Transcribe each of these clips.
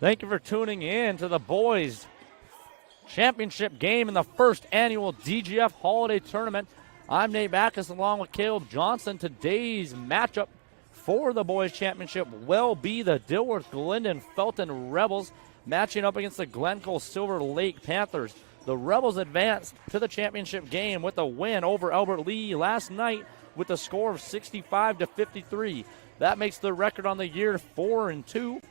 Thank you for tuning in to the boys championship game in the first annual DGF Holiday Tournament. I'm Nate Backus along with Caleb Johnson. Today's matchup for the boys championship will be the Dilworth Glendon Felton Rebels matching up against the Glencoe-Silver Lake Panthers. The Rebels advanced to the championship game with a win over Albert Lee last night with a score of 65-53. That makes the record on the year 4-2.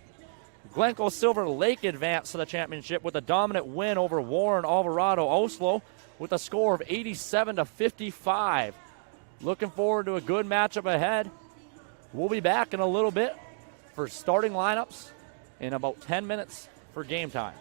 Glencoe-Silver Lake advanced to the championship with a dominant win over Warren Alvarado Oslo with a score of 87-55. Looking forward to a good matchup ahead. We'll be back in a little bit for starting lineups in about 10 minutes for game time.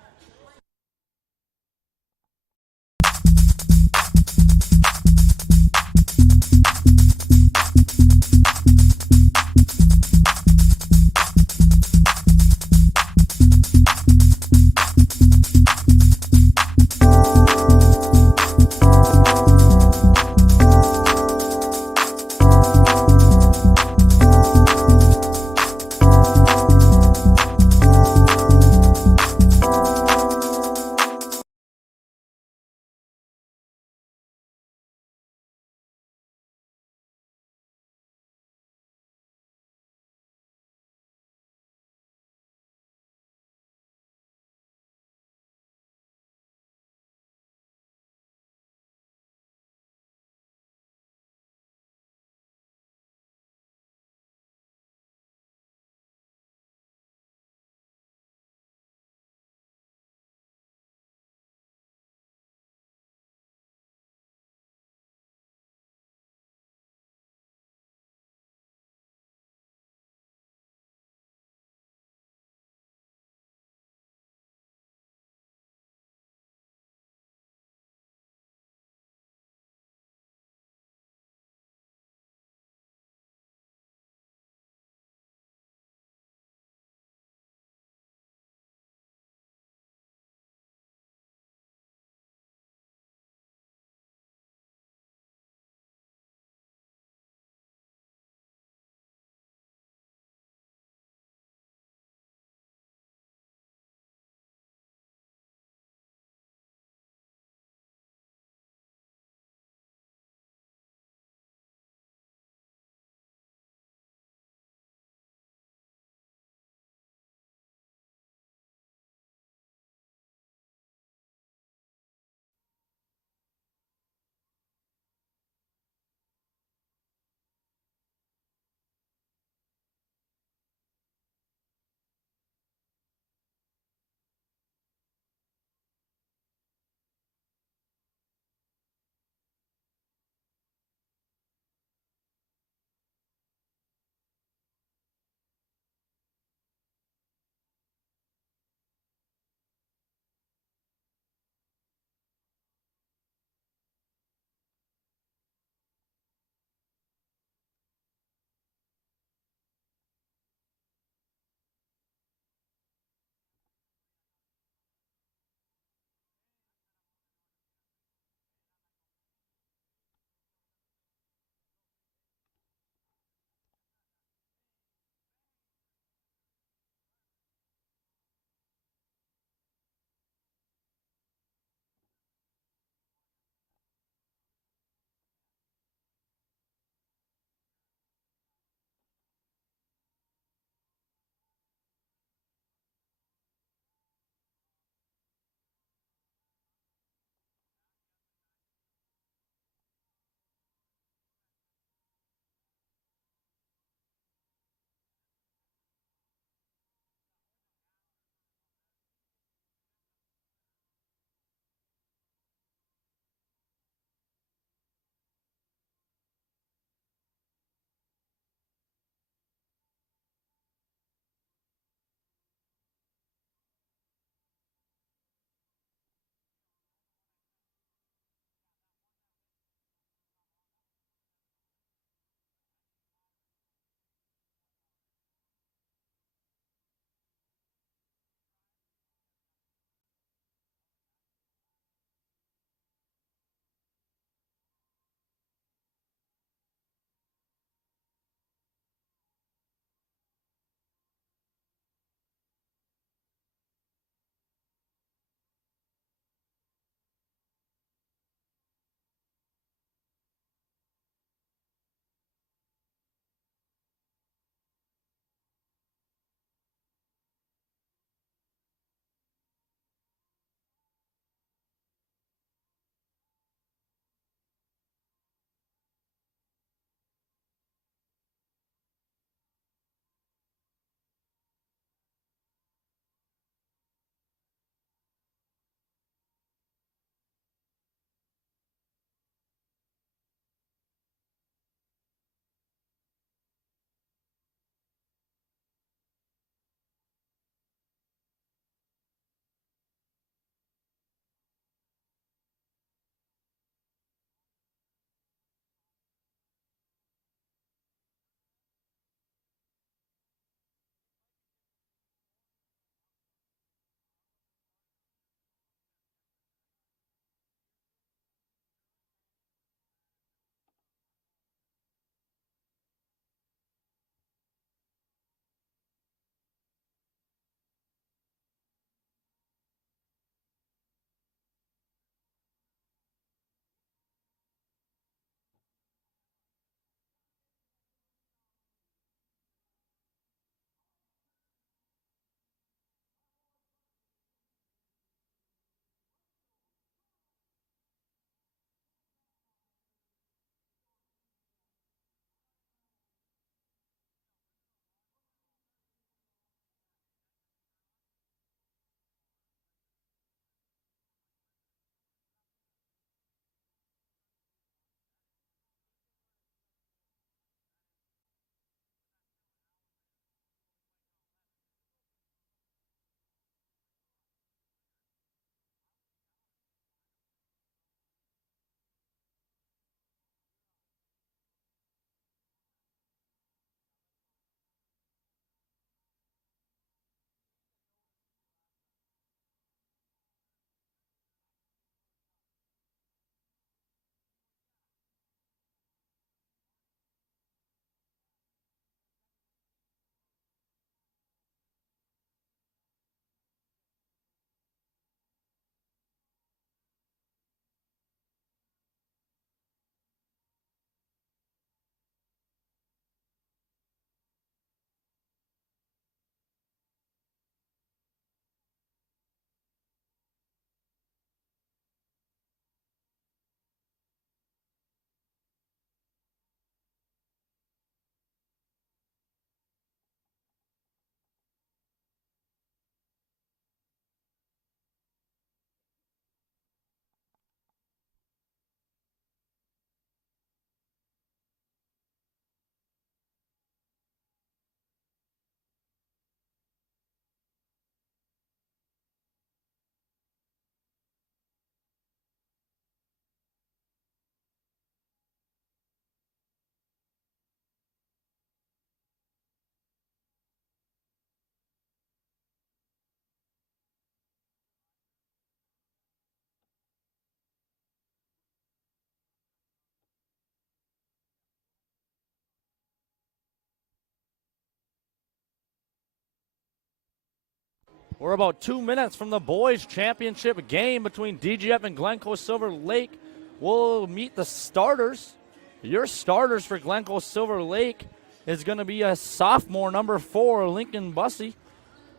We're about 2 minutes from the boys' championship game between DGF and Glencoe-Silver Lake. We'll meet the starters. Your starters for Glencoe-Silver Lake is going to be a sophomore, number 4, Lincoln Bussey.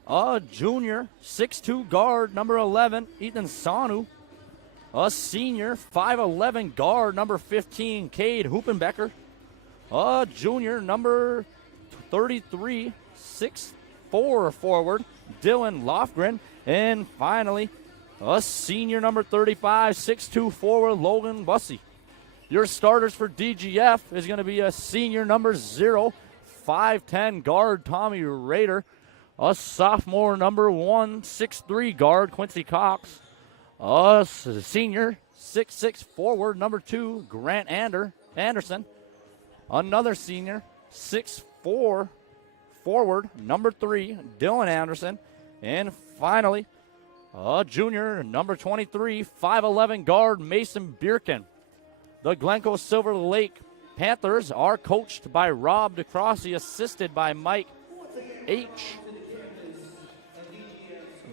A junior, 6'2 guard, number 11, Ethan Sanu. A senior, 5'11 guard, number 15, Cade Hoopenbecker. A junior, number 33, 6'4 forward, Dylan Lofgren. And finally, a senior, number 35, 6'2 forward, Logan Bussey. Your starters for DGF is going to be a senior, number 0, 5'10 guard, Tommy Rader. A sophomore, number 1, 6'3 guard, Quincy Cox. A senior, 6'6 forward, number 2, Grant Anderson. Another senior, 6'4 forward, number 3, Dylan Anderson. And finally, a junior, number 23, 5'11 guard, Mason Bierkin. The Glencoe-Silver Lake Panthers are coached by Rob DeCrossi, assisted by Mike H.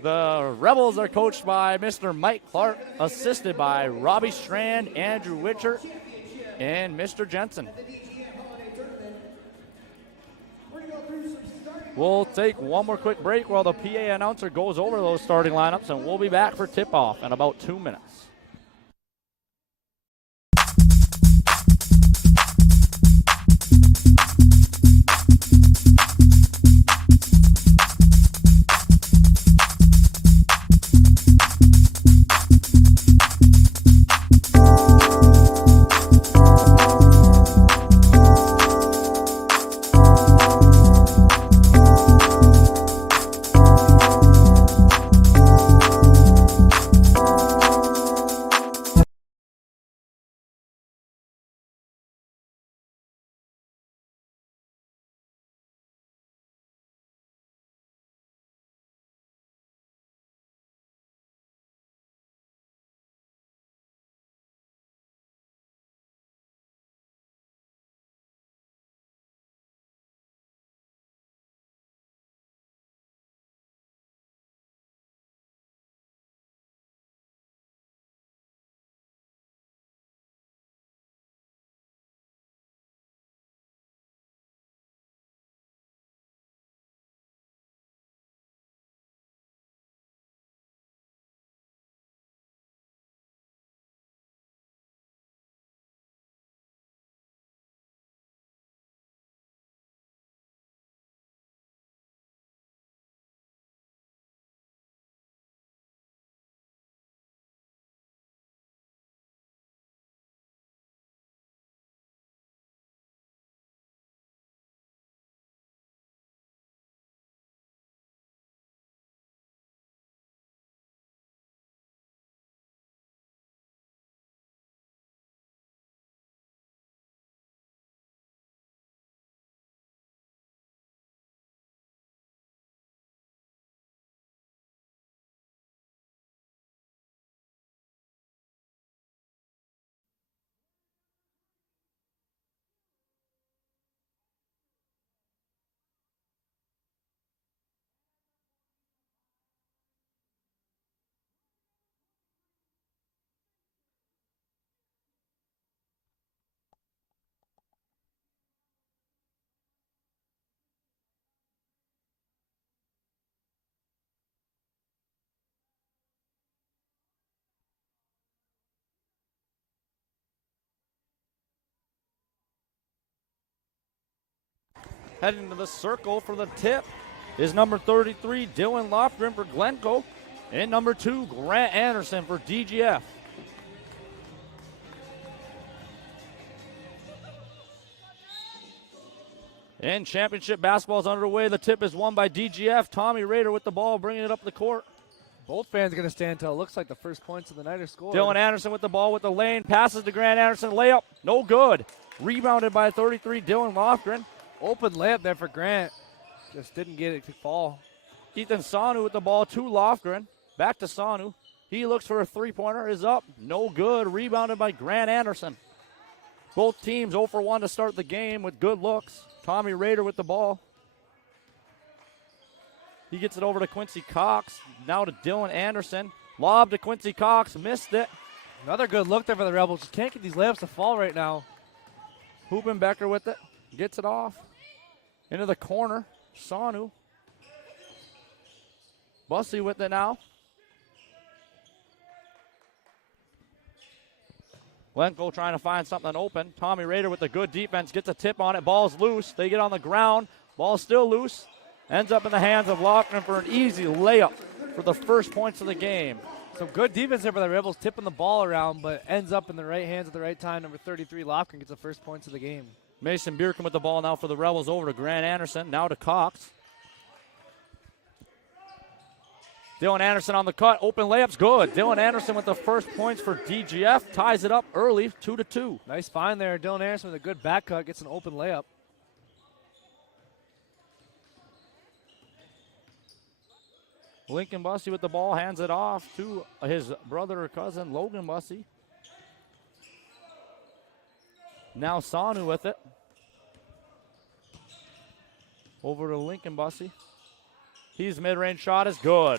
The Rebels are coached by Mr. Mike Clark, assisted by Robbie Strand, Andrew Witcher, and Mr. Jensen. We'll take one more quick break while the PA announcer goes over those starting lineups, and we'll be back for tip-off in about 2 minutes. Heading to the circle for the tip is number 33, Dylan Lofgren for Glencoe, and number 2, Grant Anderson for DGF. And championship basketball is underway. The tip is won by DGF. Tommy Rader with the ball, bringing it up the court. Both fans are going to stand until it looks like the first points of the night are scored. Dylan Anderson with the ball with the lane. Passes to Grant Anderson. Layup. No good. Rebounded by 33, Dylan Lofgren. Open layup there for Grant. Just didn't get it to fall. Ethan Sanu with the ball to Lofgren. Back to Sanu. He looks for a three-pointer. Is up. No good. Rebounded by Grant Anderson. Both teams 0 for 1 to start the game with good looks. Tommy Rader with the ball. He gets it over to Quincy Cox. Now to Dylan Anderson. Lob to Quincy Cox. Missed it. Another good look there for the Rebels. Just can't get these layups to fall right now. Hupenbecker with it. Gets it off. Into the corner. Sanu. Bussey with it now. Glencoe trying to find something open. Tommy Rader with the good defense. Gets a tip on it. Ball's loose. They get on the ground. Ball's still loose. Ends up in the hands of Lochner for an easy layup for the first points of the game. Some good defense there for the Rebels, tipping the ball around, but ends up in the right hands at the right time. Number 33, Lochner, gets the first points of the game. Mason Bierkin with the ball now for the Rebels, over to Grant Anderson. Now to Cox. Dylan Anderson on the cut. Open layup's good. Dylan Anderson with the first points for DGF. Ties it up early, 2-2. Nice find there. Dylan Anderson with a good back cut. Gets an open layup. Lincoln Bussey with the ball. Hands it off to his brother or cousin, Logan Bussey. Now Sanu with it. Over to Lincoln Bussey. His mid-range shot is good.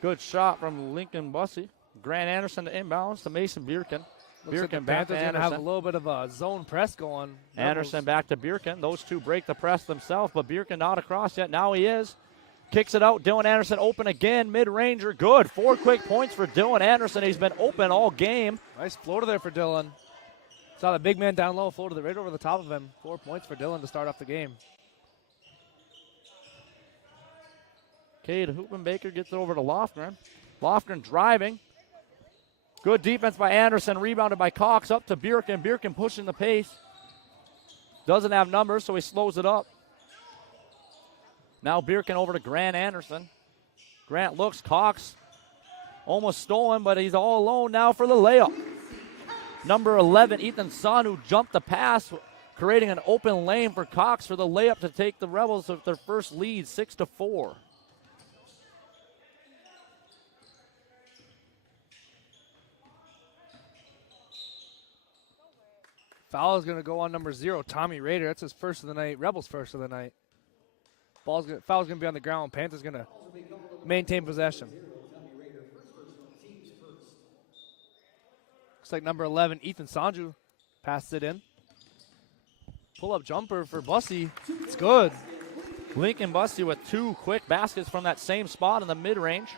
Good shot from Lincoln Bussey. Grant Anderson to inbounds to Mason Bierkin. Looks like the Panthers are going to have a little bit of a zone press going. Anderson back to Bierkin. Those two break the press themselves, but Bierkin not across yet. Now he is. Kicks it out. Dylan Anderson open again. Mid-ranger good. 4 quick points for Dylan Anderson. He's been open all game. Nice floater there for Dylan. Saw the big man down low, floated right over the top of him. 4 points for Dylan to start off the game. Cade Hupenbaker gets it over to Lofgren. Lofgren driving. Good defense by Anderson. Rebounded by Cox. Up to Bierkin. Bierkin pushing the pace. Doesn't have numbers, so he slows it up. Now Bierkin over to Grant Anderson. Grant looks. Cox almost stolen, but he's all alone now for the layup. Number 11, Ethan Sanu jumped the pass, creating an open lane for Cox for the layup to take the Rebels with their first lead, 6-4. Foul is going to go on number 0, Tommy Rader. That's his first of the night, Rebels' first of the night. Foul's going to be on the ground. Panthers going to maintain possession. Looks like number 11, Ethan Sanju, passed it in. Pull-up jumper for Bussey. It's good. Lincoln Bussey with 2 quick baskets from that same spot in the mid-range.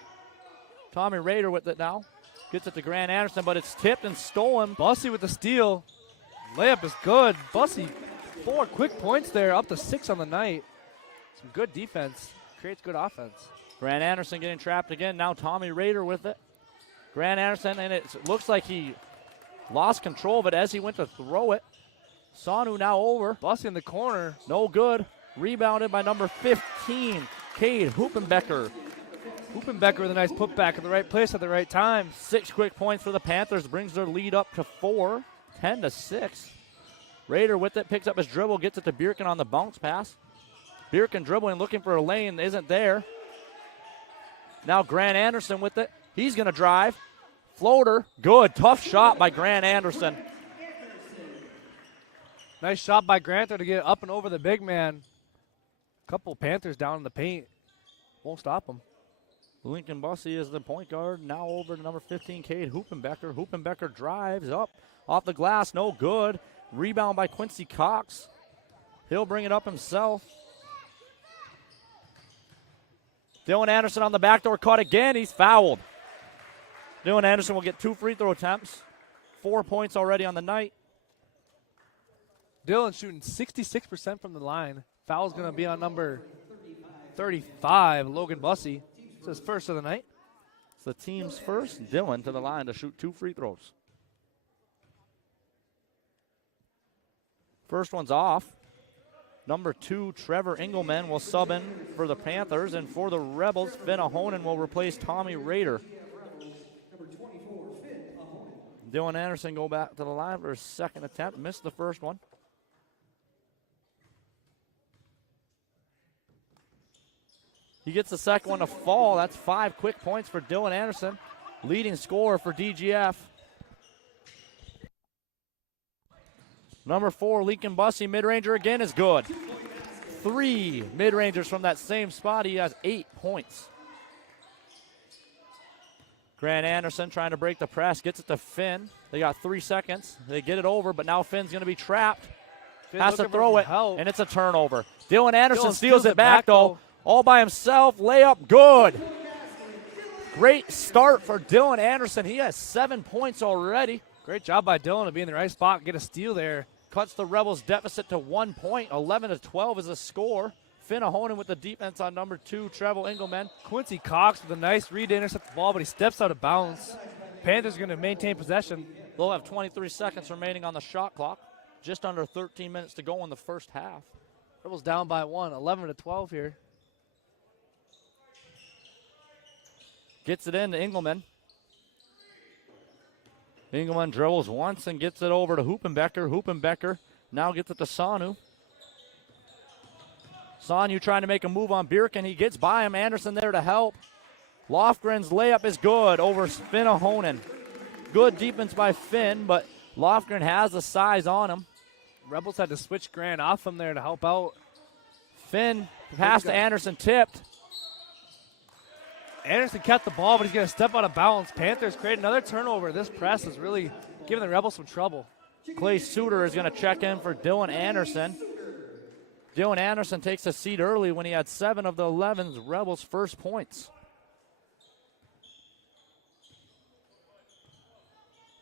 Tommy Rader with it now. Gets it to Grant Anderson, but it's tipped and stolen. Bussey with the steal. Layup is good. Bussey, 4 quick points there, up to 6 on the night. Some good defense. Creates good offense. Grant Anderson getting trapped again. Now Tommy Rader with it. Grant Anderson, and it looks like he lost control of it as he went to throw it. Sanu now over. Bussey in the corner. No good. Rebounded by number 15, Cade Hupenbecker. Hupenbecker with a nice putback in the right place at the right time. 6 quick points for the Panthers. Brings their lead up to 4. 10-6. Rader with it, picks up his dribble, gets it to Bierkin on the bounce pass. Bierkin dribbling, looking for a lane, isn't there. Now Grant Anderson with it. He's going to drive. Floater, good. Tough shot by Grant Anderson. Nice shot by Grant there to get up and over the big man. Couple Panthers down in the paint. Won't stop him. Lincoln Bussey is the point guard. Now over to number 15, Cade Hupenbecker. Hupenbecker drives up. Off the glass, no good. Rebound by Quincy Cox. He'll bring it up himself. Dylan Anderson on the backdoor cut again. He's fouled. Dylan Anderson will get 2 free throw attempts. 4 points already on the night. Dylan shooting 66% from the line. Foul's going to be on number 35, Logan Bussey. It's his first of the night. It's the team's first. Dylan to the line to shoot 2 free throws. First one's off. Number 2, Trevor Engelman will sub in for the Panthers, and for the Rebels, Finn Ahonen will replace Tommy Rader. Dylan Anderson go back to the line for his second attempt. Missed the first one. He gets the second one to fall. That's 5 quick points for Dylan Anderson. Leading scorer for DGF. Number 4, Lincoln Bussey, mid-ranger again is good. 3 mid-rangers from that same spot. He has 8 points. Grant Anderson trying to break the press, gets it to Finn. They got 3 seconds. They get it over, but now Finn's going to be trapped. Has to throw it, and it's a turnover. Dylan Anderson steals it back, though. All by himself. Layup, good. Great start for Dylan Anderson. He has 7 points already. Great job by Dylan to be in the right spot and get a steal there. Cuts the Rebels' deficit to 1 point. 11-12 is the score. Finn Ahonen with the defense on number 2, Trevel Engelman. Quincy Cox with a nice read to intercept the ball, but he steps out of bounds. Panthers going to maintain possession. They'll have 23 seconds remaining on the shot clock. Just under 13 minutes to go in the first half. Rebels down by 1, 11-12 here. Gets it into Engelman. Engelman dribbles once and gets it over to Hoopenbecker. Hoopenbecker now gets it to Sanu. Sanu trying to make a move on Birkin. He gets by him. Anderson there to help. Lofgren's layup is good over Finn Ahonen. Good defense by Finn, but Lofgren has the size on him. Rebels had to switch Grant off him there to help out. Finn pass to Anderson, tipped. Anderson kept the ball, but he's going to step out of bounds. Panthers create another turnover. This press is really giving the Rebels some trouble. Clay Suter is going to check in for Dylan Anderson. Dylan Anderson takes a seat early when he had 7 of the 11 Rebels' first points.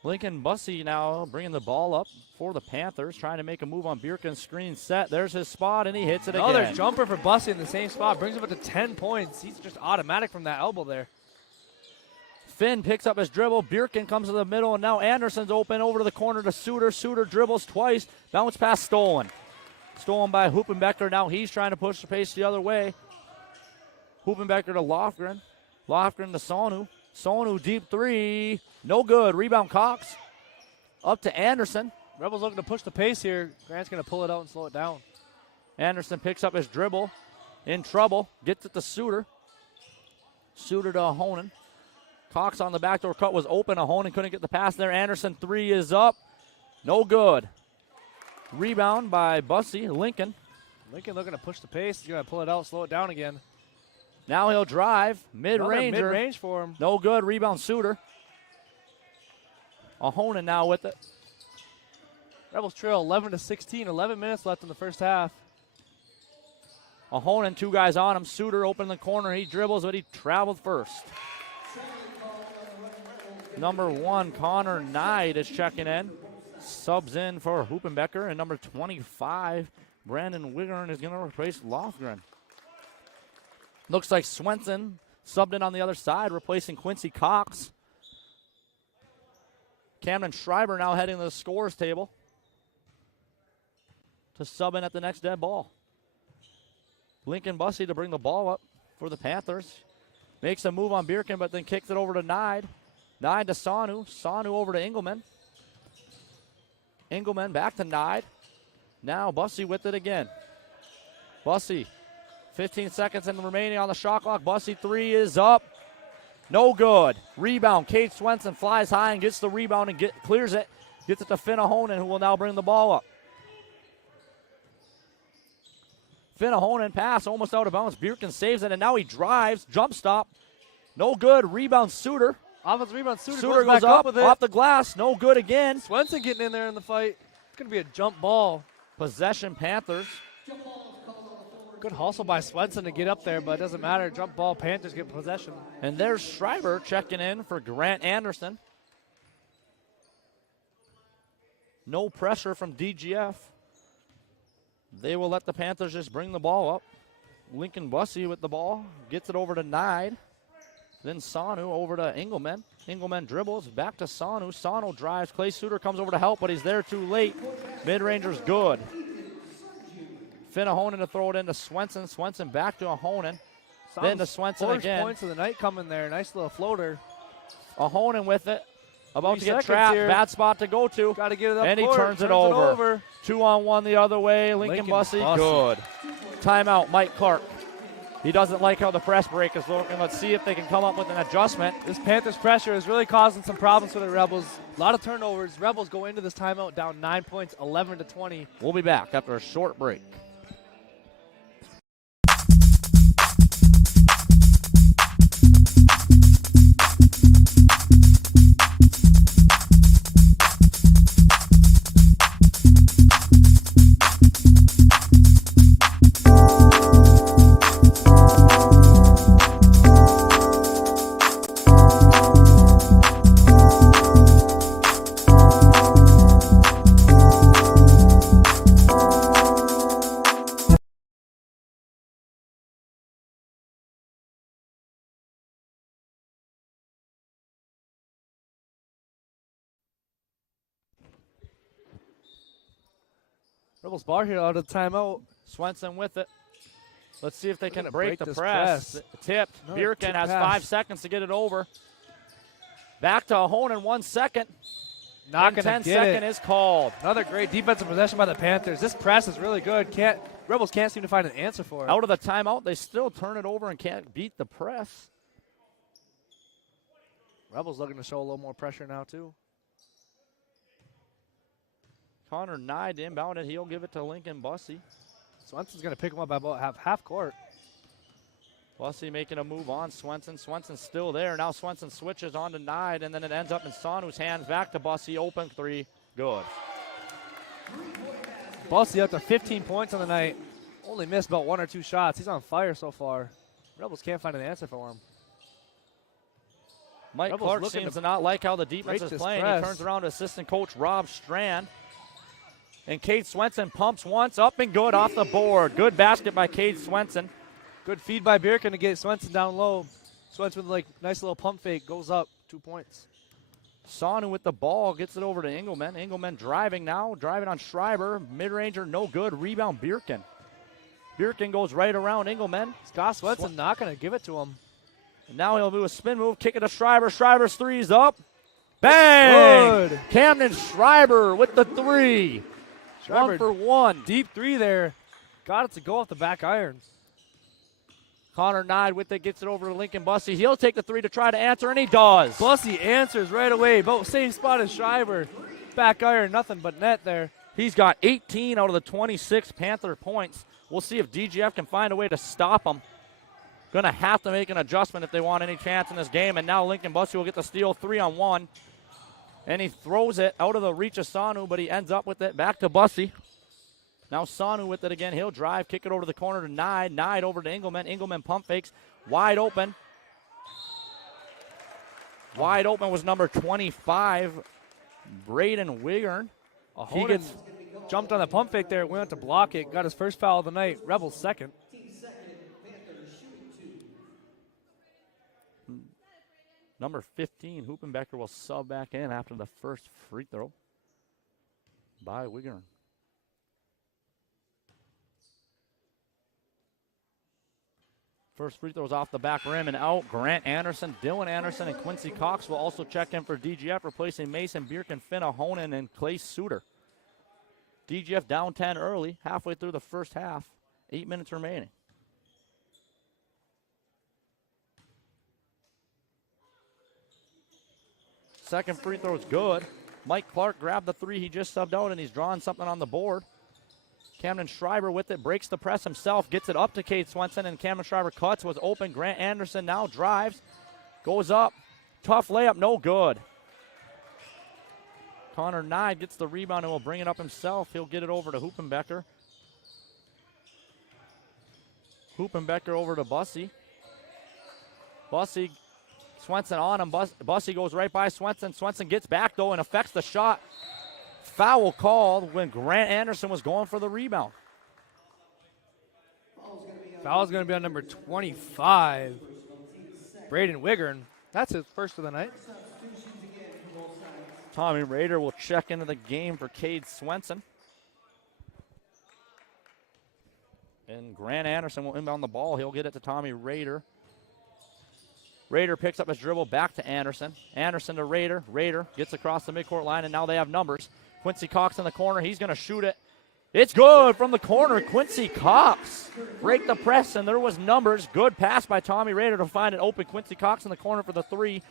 Lincoln Bussey now bringing the ball up for the Panthers, trying to make a move on Birkin's screen set. There's his spot, and he hits it again. Another jumper for Bussey in the same spot. Brings him up to 10 points. He's just automatic from that elbow there. Finn picks up his dribble. Birkin comes to the middle, and now Anderson's open over to the corner to Suter. Suter dribbles twice. Bounce pass stolen. Stolen by Hoopenbecker. Now he's trying to push the pace the other way. Hoopenbecker to Lofgren. Lofgren to Sonu. Sonu deep 3. No good. Rebound Cox. Up to Anderson. Rebels looking to push the pace here. Grant's going to pull it out and slow it down. Anderson picks up his dribble. In trouble. Gets it to Suter. Suter to Ahonen. Cox on the backdoor cut was open. Ahonen couldn't get the pass there. Anderson 3 is up. No good. Rebound by Bussey. Lincoln. Lincoln looking to push the pace. He's going to pull it out, slow it down again. Now he'll drive. Mid-ranger. Mid-range for him. No good. Rebound Suter. Ahonen now with it. Rebels trail 11-16. 11 minutes left in the first half. Ahonen, 2 guys on him. Suter open in the corner. He dribbles, but he traveled first. Number 1, Connor Knight is checking in. Subs in for Hoopenbecker. And number 25, Brandon Wiggern is going to replace Lofgren. Looks like Swenson subbed in on the other side, replacing Quincy Cox. Camden Schreiber now heading to the scores table to sub in at the next dead ball. Lincoln Bussey to bring the ball up for the Panthers. Makes a move on Birkin, but then kicks it over to Nide. Nide to Sanu. Sanu over to Engelman. Engelman back to Nide. Now Bussey with it again. Bussey, 15 seconds and remaining on the shot clock. Bussey 3 is up. No good. Rebound. Cade Swenson flies high and gets the rebound and clears it. Gets it to Finn Ahonen, who will now bring the ball up. Finn Ahonen pass almost out of bounds. Birkin saves it, and now he drives. Jump stop. No good. Rebound Suter. Offensive rebound. Suter goes up with it. Off the glass. No good again. Swenson getting in there in the fight. It's going to be a jump ball. Possession Panthers. Good hustle by Swenson to get up there, but it doesn't matter. Jump ball, Panthers get possession. And there's Schreiber checking in for Grant Anderson. No pressure from DGF. They will let the Panthers just bring the ball up. Lincoln Bussey with the ball. Gets it over to Nide. Then Sanu over to Engelman. Engelman dribbles. Back to Sanu. Sanu drives. Clay Suter comes over to help, but he's there too late. Mid-ranger's good. Finn Ahonen to throw it into Swenson. Swenson back to Ahonen. Then to Swenson again. First points of the night coming there. Nice little floater. Ahonen with it. About to get trapped. Here. Bad spot to go to. Got to get it up. And he turns it over. 2-on-1 the other way. Lincoln Bussey. Good. Timeout, Mike Clark. He doesn't like how the press break is looking. Let's see if they can come up with an adjustment. This Panthers pressure is really causing some problems for the Rebels. A lot of turnovers. Rebels go into this timeout down 9 points, 11-20. We'll be back after a short break. Rebels ball here out of the timeout. Swenson with it. Let's see if they can break the this press. Tipped. Another Birkin tip has pass. 5 seconds to get it over. Back to Ahonen, 1 second. Not And going 10 to get second it. is called. Another great defensive possession by the Panthers. This press is really good. Rebels can't seem to find an answer for it. Out of the timeout, they still turn it over and can't beat the press. Rebels looking to show a little more pressure now, too. Connor Nye to inbound it. He'll give it to Lincoln Bussey. Swenson's going to pick him up by about half court. Bussey making a move on Swenson. Swenson's still there. Now Swenson switches on to Nye, and then it ends up in Sanu's hands. Back to Bussey. Open three. Good. Bussey up to 15 points on the night. Only missed about 1 or 2 shots. He's on fire so far. Rebels can't find an answer for him. Mike Rebels Clark looking seems to to not like how the defense break is this playing. press. He turns around to assistant coach Rob Strand. And Cade Swenson pumps once, up and good off the board. Good basket by Cade Swenson. Good feed by Birkin to get Swenson down low. Swenson with like nice little pump fake, goes up, 2 points. Sanu with the ball, gets it over to Engelman. Engelman driving now, driving on Schreiber. Mid-ranger, no good. Rebound, Birkin. Birkin goes right around Engelman. Scott Swenson not going to give it to him. And now he'll do a spin move, kick it to Schreiber. Schreiber's three's up. Bang! Good. Camden Schreiber with the three. Schreiber, 1 for 1. Deep three there. Got it to go off the back iron. Connor Nide with it, gets it over to Lincoln Bussey. He'll take the three to try to answer, and he does. Bussey answers right away. About same spot as Schreiber. Back iron, nothing but net there. He's got 18 out of the 26 Panther points. We'll see if DGF can find a way to stop him. Going to have to make an adjustment if they want any chance in this game. And now Lincoln Bussey will get the steal 3-on-1. And he throws it out of the reach of Sanu, but he ends up with it back to Bussey. Now Sanu with it again. He'll drive, kick it over to the corner to Nide. Nide over to Engelman. Engelman pump fakes. Wide open. Wide open was number 25, Braden Wiggern. He gets jumped on the pump fake there, went to block it, got his first foul of the night. Rebels second. Number 15, Hoopenbecker will sub back in after the first free throw by Wiggern. First free throws off the back rim and out. Grant Anderson, Dylan Anderson, and Quincy Cox will also check in for DGF, replacing Mason Birkin, Finn Ahonen, and Clay Suter. DGF down 10 early, halfway through the first half. 8 minutes remaining. Second free throw is good. Mike Clark grabbed the three he just subbed out, and he's drawing something on the board. Camden Schreiber with it, breaks the press himself, gets it up to Cade Swenson, and Camden Schreiber cuts, was open. Grant Anderson now drives, goes up. Tough layup, no good. Connor Nide gets the rebound and will bring it up himself. He'll get it over to Hoopenbecker. Hoopenbecker over to Bussey. Bussey, Swenson on him. Bussey goes right by Swenson. Swenson gets back, though, and affects the shot. Foul called when Grant Anderson was going for the rebound. Foul's going to be on number 25, Braden Wiggern. That's his first of the night. Tommy Rader will check into the game for Cade Swenson. And Grant Anderson will inbound the ball. He'll get it to Tommy Rader. Rader picks up his dribble back to Anderson. Anderson to Rader. Rader gets across the midcourt line, and now they have numbers. Quincy Cox in the corner. He's going to shoot it. It's good from the corner. Quincy Cox break the press, and there was numbers. Good pass by Tommy Rader to find an open Quincy Cox in the corner for the three.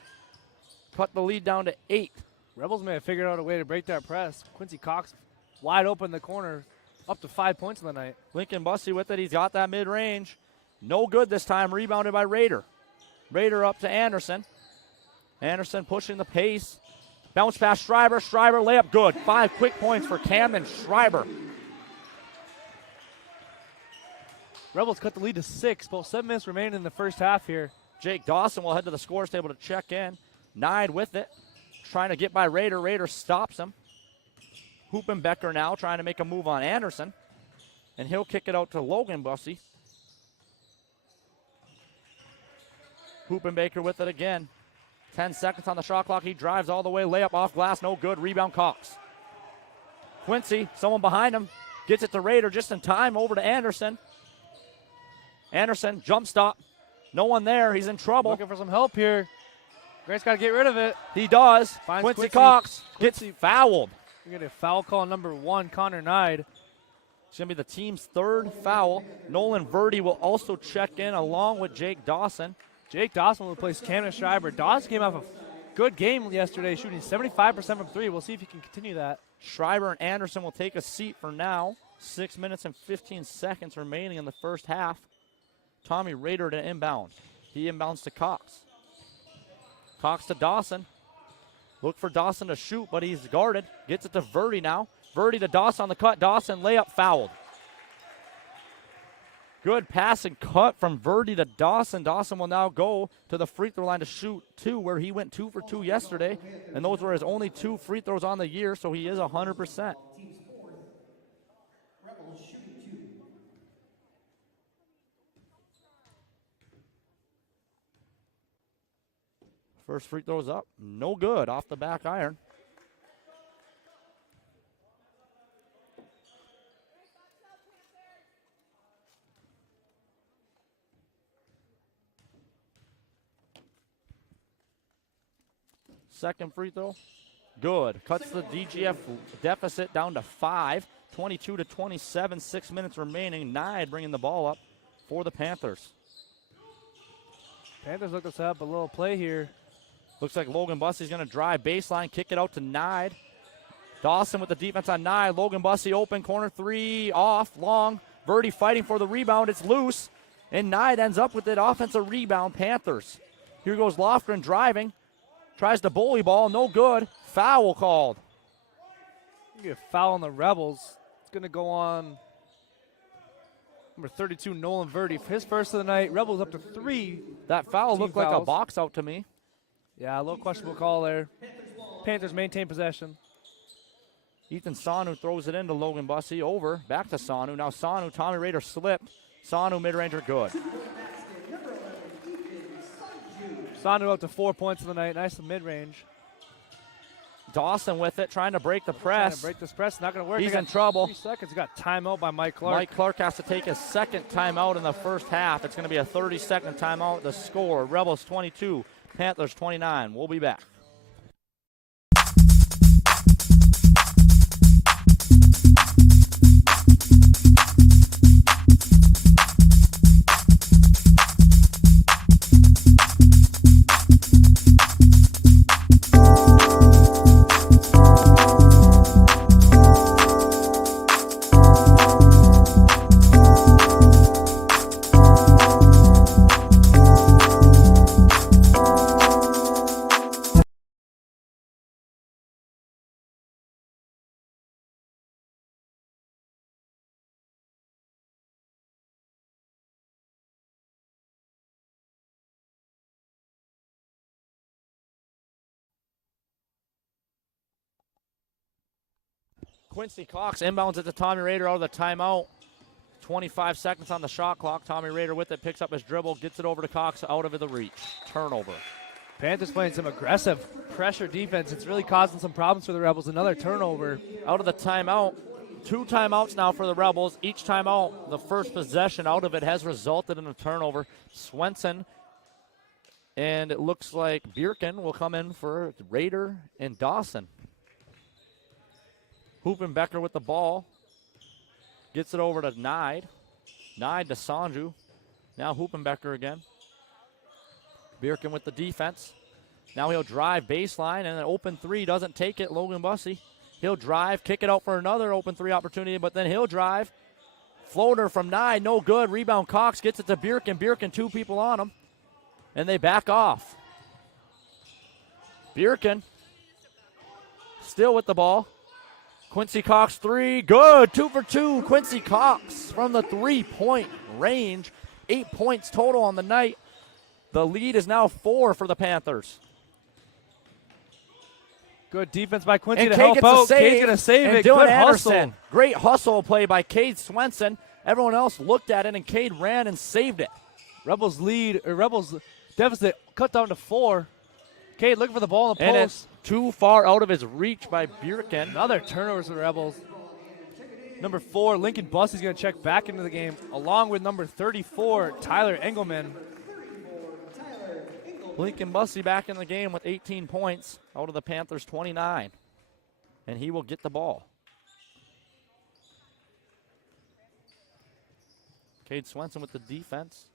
Cut the lead down to 8. Rebels may have figured out a way to break that press. Quincy Cox wide open in the corner, up to 5 points in the night. Lincoln Bussey with it. He's got that mid-range. No good this time. Rebounded by Rader. Rader up to Anderson. Anderson pushing the pace. Bounce pass Schreiber. Schreiber layup good. 5 quick points for Camden Schreiber. Rebels cut the lead to 6. About 7 minutes remaining in the first half here. Jake Dawson will head to the scores table to check in. Nide with it. Trying to get by Rader. Rader stops him. Hoopenbecker now trying to make a move on Anderson. And he'll kick it out to Logan Bussey. Hoopenbecker with it again. 10 seconds on the shot clock. He drives all the way. Layup off glass. No good. Rebound Cox. Quincy, someone behind him. Gets it to Rader just in time. Over to Anderson. Anderson, jump stop. No one there. He's in trouble. Looking for some help here. Grant's got to get rid of it. He does. Finds Quincy Cox gets fouled. We're going to foul call number 1, Connor Nide. It's going to be the team's 3rd foul. Nolan Verdi will also check in along with Jake Dawson. Jake Dawson will replace Cameron Schreiber. Dawson came off a good game yesterday, shooting 75% from 3. We'll see if he can continue that. Schreiber and Anderson will take a seat for now. 6 minutes and 15 seconds remaining in the first half. Tommy Rader to inbound. He inbounds to Cox. Cox to Dawson. Look for Dawson to shoot, but he's guarded. Gets it to Verdi now. Verdi to Dawson on the cut. Dawson layup fouled. Good pass and cut from Verdi to Dawson. Dawson will now go to the free throw line to shoot 2, where he went 2 for 2 yesterday. And those were his only 2 free throws on the year, so he is 100%. First free throw's up. No good off the back iron. Second free throw. Good. Cuts the DGF deficit down to 5. 22-27. 6 minutes remaining. Nide bringing the ball up for the Panthers. Panthers look to set up a little play here. Looks like Logan Bussey's going to drive baseline, kick it out to Nide. Dawson with the defense on Nide. Logan Bussey open, corner 3, off, long. Verdi fighting for the rebound. It's loose, and Nide ends up with it. Offensive rebound, Panthers. Here goes Lofgren driving. Tries to bully ball, no good. Foul called. You get a foul on the Rebels. It's going to go on number 32, Nolan Verdi. His first of the night. Rebels up to 3. That foul looked like a box out to me. Yeah, a little questionable call there. Panthers maintain possession. Ethan Sanu throws it into Logan Bussey. Over, back to Sanu. Now Sanu, Tommy Rader slipped. Sanu mid-ranger good. Sanu up to 4 points of the night. Nice mid-range. Dawson with it, trying to break the press. Trying to break this press, not going to work. He's in trouble. 3 seconds. He got timeout by Mike Clark. Mike Clark has to take his second timeout in the first half. It's going to be a 30-second timeout. The score, Rebels 22, Panthers 29. We'll be back. Quincy Cox inbounds it to Tommy Rader out of the timeout. 25 seconds on the shot clock. Tommy Rader with it, picks up his dribble, gets it over to Cox, out of the reach. Turnover. Panthers playing some aggressive pressure defense. It's really causing some problems for the Rebels. Another turnover. Out of the timeout. 2 timeouts now for the Rebels. Each timeout, the first possession out of it has resulted in a turnover. Swenson, and it looks like Bierken will come in for Rader and Dawson. Hoopenbecker with the ball. Gets it over to Nide. Nide to Sanju. Now Hoopenbecker again. Bierken with the defense. Now he'll drive baseline, and an open 3 doesn't take it. Logan Bussey. He'll drive, kick it out for another open 3 opportunity, but then he'll drive. Floater from Nide, no good. Rebound Cox gets it to Bierken. Bierken, 2 people on him, and they back off. Bierken still with the ball. Quincy Cox 3, good, 2 for 2. Quincy Cox from the 3-point range. 8 points total on the night. The lead is now 4 for the Panthers. Good defense by Quincy And to Cade help gets a out. save, Cade's going to save and it. Dylan Good Anderson. hustle. Great hustle play by Cade Swenson. Everyone else looked at it, and Cade ran and saved it. Rebels deficit cut down to 4. Cade looking for the ball in the And post. it's too far out of his reach by Bierken. Another turnovers for the Rebels. Number 4, Lincoln Bussey's going to check back into the game, along with number 34, Tyler Engelman. Lincoln Bussey back in the game with 18 points out of the Panthers' 29. And he will get the ball. Cade Swenson with the defense.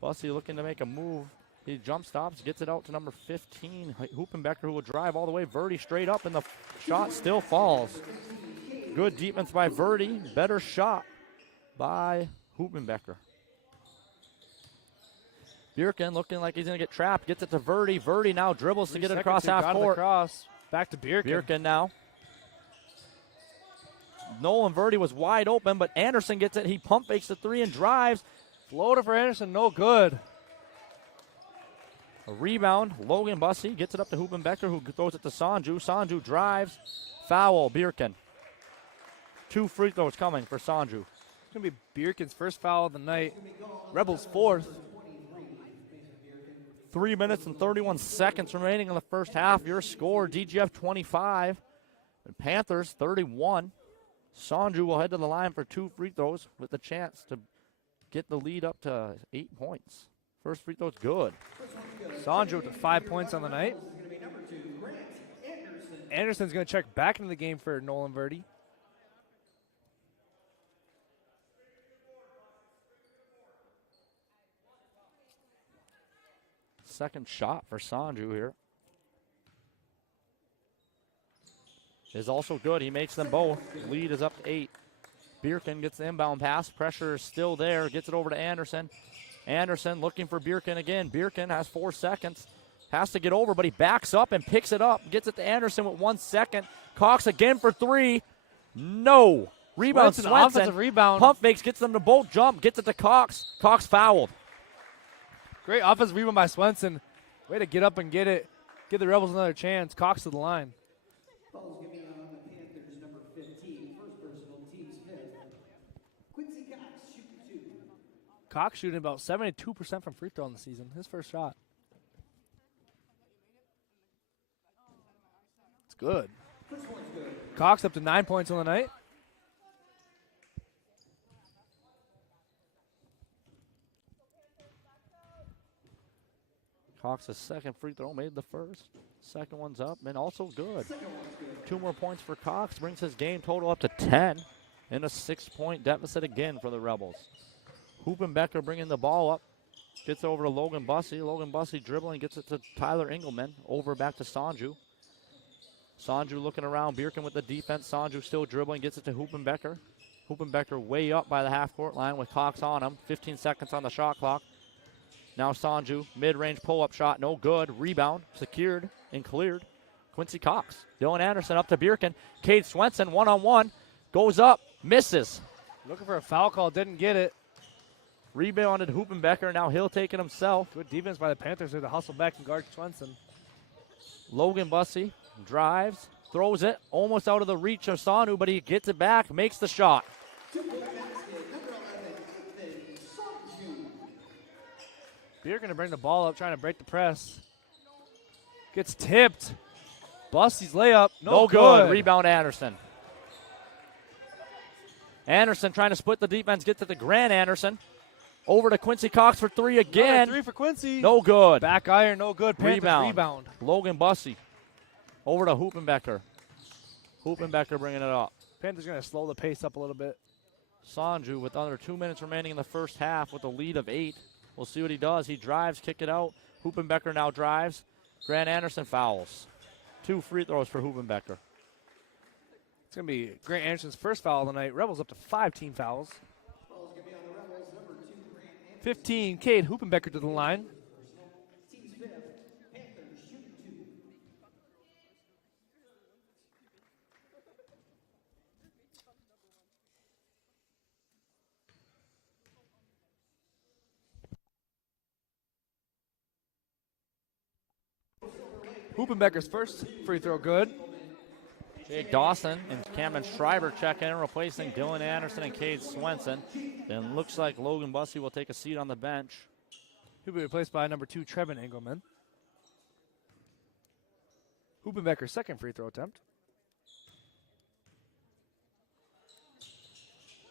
Bussey looking to make a move. He jump stops, gets it out to number 15, Hoopenbecker, who will drive all the way. Verdi straight up, and the shot still falls. Good defense by Verdi. Better shot by Hoopenbecker. Bjerken looking like he's going to get trapped. Gets it to Verdi. Verdi now dribbles to get it across half court. Back to Bjerken. Bjerken now. Nolan Verdi was wide open, but Anderson gets it. He pump fakes the 3 and drives. Floater for Anderson, no good. A rebound. Logan Bussey gets it up to Hoopenbecker, who throws it to Sanju. Sanju drives. Foul, Bjerken. 2 free throws coming for Sanju. It's going to be Bjerken's first foul of the night. Rebels 4th. 3 minutes and 31 seconds remaining in the first half. Your score, DGF 25 and Panthers 31. Sanju will head to the line for 2 free throws with the chance to get the lead up to 8 points. First free throw's good. Sanju with 5 points on the night. Anderson's going to check back into the game for Nolan Verdi. Second shot for Sanju here is also good. He makes them both. Lead is up to 8. Bjerken gets the inbound pass. Pressure is still there. Gets it over to Anderson. Anderson looking for Bjerken again. Bjerken has 4 seconds. Has to get over, but he backs up and picks it up. Gets it to Anderson with 1 second. Cox again for 3. No. Rebound Swenson. Offensive rebound. Pump fakes, gets them to both jump. Gets it to Cox. Cox fouled. Great offensive rebound by Swenson. Way to get up and get it. Give the Rebels another chance. Cox to the line. Foul's going to be on the Panthers, number 15, first personal, team's 5th. Quincy Cox, shooting 2. Cox shooting about 72% from free throw in the season. His first shot. It's good. First one's good. Cox up to 9 points on the night. Cox's second free throw made the first. Second one's up and also good. Second one's good. 2 more points for Cox. Brings his game total up to 10. And a 6-point deficit again for the Rebels. Hoopenbecker bringing the ball up. Gets over to Logan Bussey. Logan Bussey dribbling. Gets it to Tyler Engelman. Over back to Sanju. Sanju looking around. Bjerken with the defense. Sanju still dribbling. Gets it to Hoopenbecker. Hoopenbecker way up by the half-court line with Cox on him. 15 seconds on the shot clock. Now Sanju, mid-range pull-up shot, no good. Rebound, secured and cleared. Quincy Cox. Dylan Anderson up to Bjerken. Cade Swenson, one-on-one. Goes up, misses. Looking for a foul call, didn't get it. Rebounded Hoopenbecker, now he'll take it himself. Good defense by the Panthers there to hustle back and guard Swenson. Logan Bussey drives, throws it, almost out of the reach of Sanu, but he gets it back, makes the shot. Bjerken going to bring the ball up, trying to break the press. Gets tipped. Bussey's layup, no good. Rebound Anderson. Anderson trying to split the defense, gets it to Grant Anderson. Over to Quincy Cox for 3 again. Another 3 for Quincy. No good. Back iron, no good. Panthers rebound. Logan Bussey. Over to Hoopenbecker. Hoopenbecker bringing it up. Panthers going to slow the pace up a little bit. Sanju with under 2 minutes remaining in the first half with a lead of 8. We'll see what he does. He drives, kick it out. Hoopenbecker now drives. Grant Anderson fouls. 2 free throws for Hoopenbecker. It's going to be Grant Anderson's first foul of the night. Rebels up to 5 team fouls. Foul's going to be on the Rebels, number 2, Grant Anderson. 15, Cade Hoopenbecker to the line. Team's 5th, Panthers, shooting 2. Hoopenbecker's first free throw good. Jake Dawson and Cameron Schreiber check in, replacing Dylan Anderson and Cade Swenson. Then looks like Logan Bussey will take a seat on the bench. He'll be replaced by number 2, Trevin Engelman. Hoopenbecker's second free throw attempt.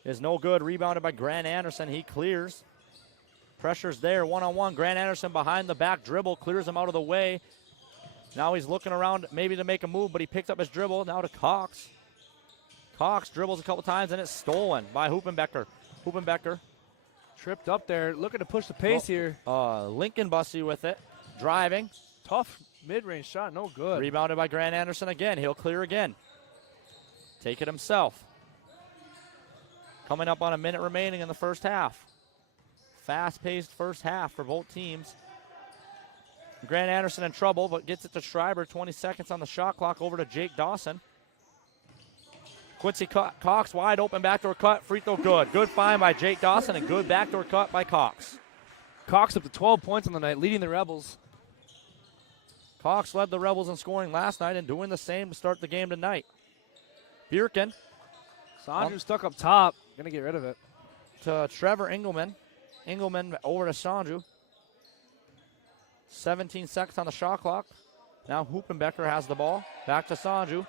is no good. Rebounded by Grant Anderson. He clears. Pressure's there, one-on-one. Grant Anderson behind the back dribble, clears him out of the way. Now he's looking around maybe to make a move, but he picked up his dribble. Now to Cox. Cox dribbles a couple times, and it's stolen by Hoopenbecker. Hoopenbecker. Tripped up there, looking to push the pace here. Lincoln Bussy with it, driving. Tough mid-range shot, no good. Rebounded by Grant Anderson again. He'll clear again. Take it himself. Coming up on a minute remaining in the first half. Fast-paced first half for both teams. Grant Anderson in trouble, but gets it to Schreiber. 20 seconds on the shot clock. Over to Jake Dawson. Quincy Cox wide open backdoor cut. Free throw good. Good find by Jake Dawson and good backdoor cut by Cox. Cox up to 12 points on the night, leading the Rebels. Cox led the Rebels in scoring last night and doing the same to start the game tonight. Bierkin. Sanju stuck up top. Going to get rid of it. To Trevor Engelman. Engelman over to Sanju. 17 seconds on the shot clock. Now Hoopenbecker has the ball. Back to Sanju.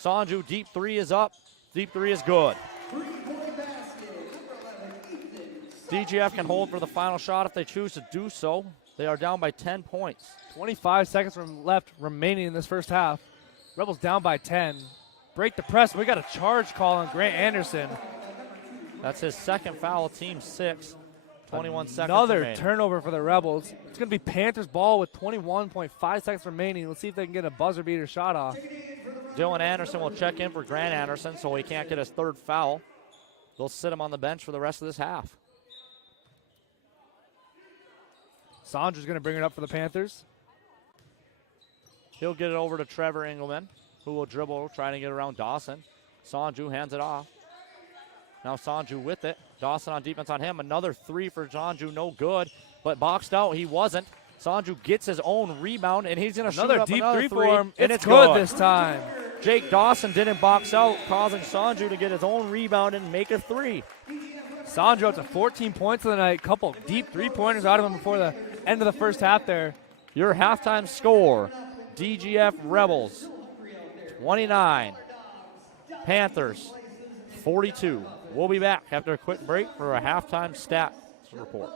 Sanju, deep three is up. Deep three is good. DGF can hold for the final shot if they choose to do so. They are down by 10 points. 25 seconds left remaining in this first half. Rebels down by 10. Break the press. We got a charge call on Grant Anderson. That's his second foul, team 6. 21 seconds Another remaining. turnover for the Rebels. It's going to be Panthers ball with 21.5 seconds remaining. Let's see if they can get a buzzer beater shot off. Dylan Anderson will check in for Grant Anderson, so he can't get his third foul. They'll sit him on the bench for the rest of this half. Sandra's going to bring it up for the Panthers. He'll get it over to Trevor Engelman, who will dribble, trying to get around Dawson. Sanju hands it off. Now Sanju with it. Dawson on defense on him. Another three for Sanju, no good. But boxed out, he wasn't. Sanju gets his own rebound, and he's going to shoot up deep another three three. for him. And It's good this time. Jake Dawson didn't box out, causing Sanju to get his own rebound and make a three. Sanju up to 14 points of the night. Couple deep three-pointers out of him before the end of the first half there. Your halftime score, DGF Rebels 29, Panthers 42. We'll be back after a quick break for a halftime stats report.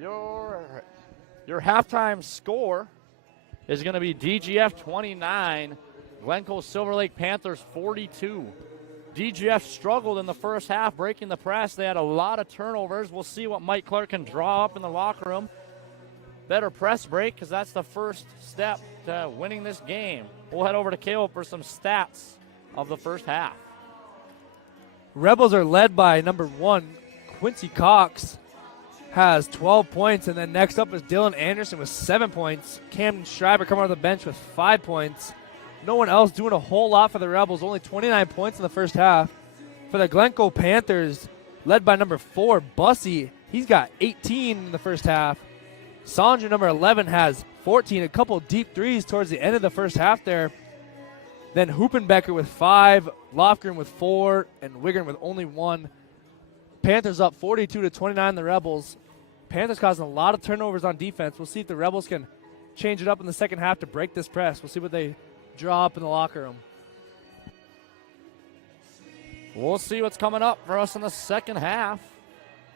Your halftime score is going to be DGF 29, Glencoe-Silver Lake Panthers 42. DGF struggled in the first half, breaking the press. They had a lot of turnovers. We'll see what Mike Clark can draw up in the locker room. Better press break, because that's the first step to winning this game. We'll head over to Caleb for some stats of the first half. Rebels are led by number 1, Quincy Cox, has 12 points, and then next up is Dylan Anderson with 7 points. Camden Schreiber coming off the bench with 5 points. No one else doing a whole lot for the Rebels, only 29 points in the first half. For the Glencoe Panthers, led by number 4, Bussy, he's got 18 in the first half. Sandra, number 11, has 14, a couple deep threes towards the end of the first half there. Then Hoopenbecker with 5, Lofgren with 4, and Wiggren with only 1. Panthers up 42-29, the Rebels. Panthers causing a lot of turnovers on defense. We'll see if the Rebels can change it up in the second half to break this press. We'll see what they draw up in the locker room. We'll see what's coming up for us in the second half.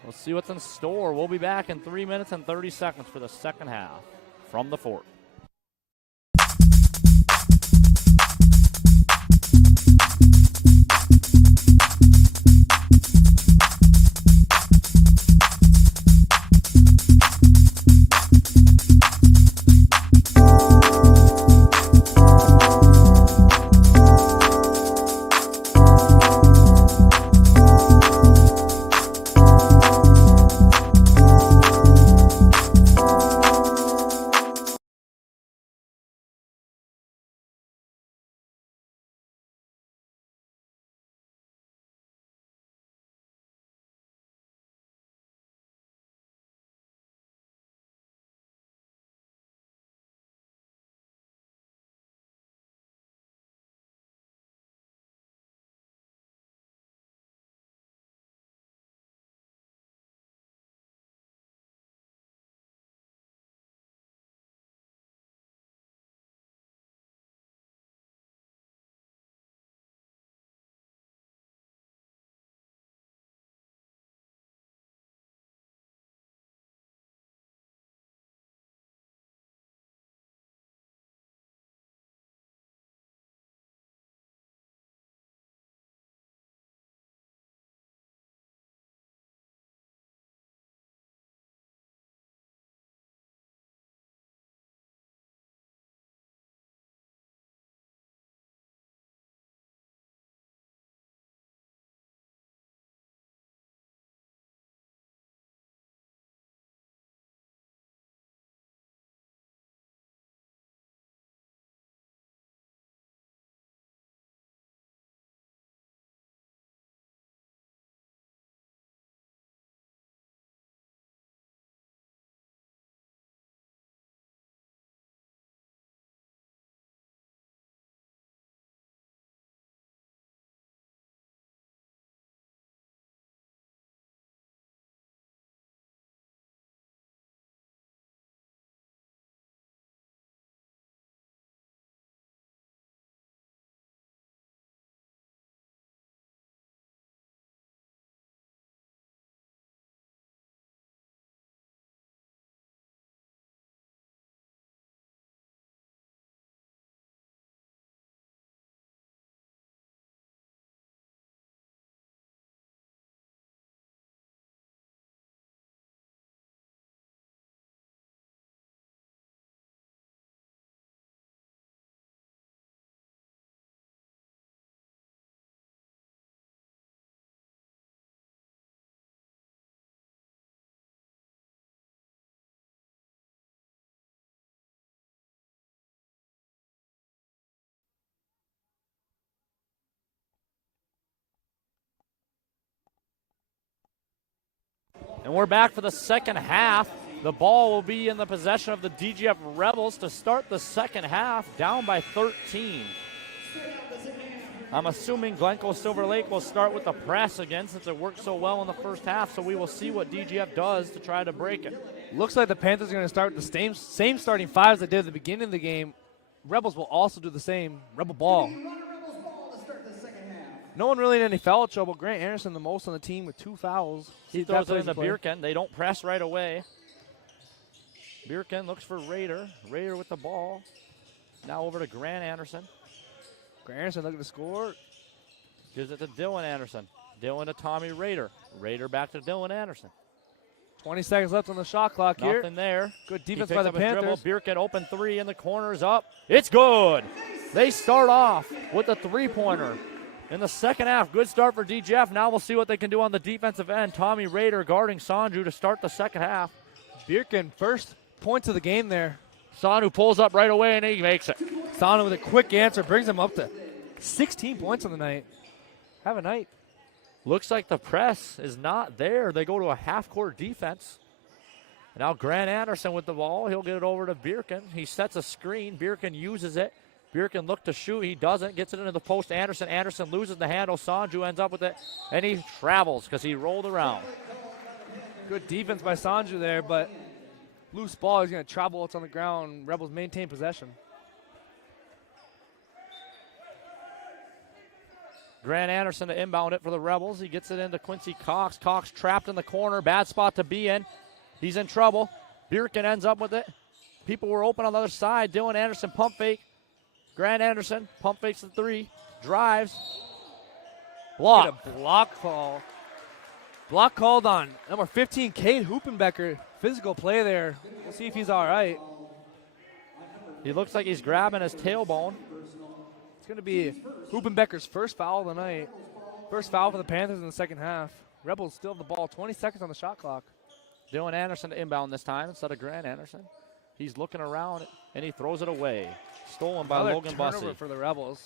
We'll see what's in store. We'll be back in 3 minutes and 30 seconds for the second half from the fort. And we're back for the second half. The ball will be in the possession of the DGF Rebels to start the second half, down by 13. I'm assuming Glencoe-Silver Lake will start with the press again since it worked so well in the first half, so we will see what DGF does to try to break it. Looks like the Panthers are going to start with the same starting fives they did at the beginning of the game. Rebels will also do the same. Rebel ball. No one really in any foul trouble. Grant Anderson the most on the team with 2 fouls. He throws it in the beer can. They don't press right away. Bierken looks for Rader. Rader with the ball. Now over to Grant Anderson. Grant Anderson looking to score. Gives it to Dylan Anderson. Dylan to Tommy Rader. Rader back to Dylan Anderson. 20 seconds left on the shot clock here. Nothing there. Good defense He by picks the up his Panthers. dribble. Bierken open three in the corners up. It's good. They start off with a three-pointer. In the second half, good start for DGF. Now we'll see what they can do on the defensive end. Tommy Rader guarding Sanju to start the second half. Bierken, first points of the game there. Sanu pulls up right away and he makes it. Sanu with a quick answer brings him up to 16 points on the night. Have a night. Looks like the press is not there. They go to a half-court defense. Now Grant Anderson with the ball. He'll get it over to Bierken. He sets a screen. Bierken uses it. Bierken looked to shoot. He doesn't. Gets it into the post. Anderson. Anderson loses the handle. Sanju ends up with it. And he travels because he rolled around. Good defense by Sanju there, but loose ball. He's going to travel. It's on the ground. Rebels maintain possession. Grant Anderson to inbound it for the Rebels. He gets it into Quincy Cox. Cox trapped in the corner. Bad spot to be in. He's in trouble. Bierken ends up with it. People were open on the other side. Dylan Anderson pump fake. Grant Anderson pump fakes the three. Drives. Block. A block call. Block called on number 15, Cade Hoopenbecker. Physical play there. We'll see if he's all right. He looks like he's grabbing his tailbone. It's going to be Hoopenbecker's first foul of the night. First foul for the Panthers in the second half. Rebels still have the ball. 20 seconds on the shot clock. Dylan Anderson to inbound this time instead of Grant Anderson. He's looking around, and he throws it away. Stolen by Another Logan turnover Bussey. for the Rebels.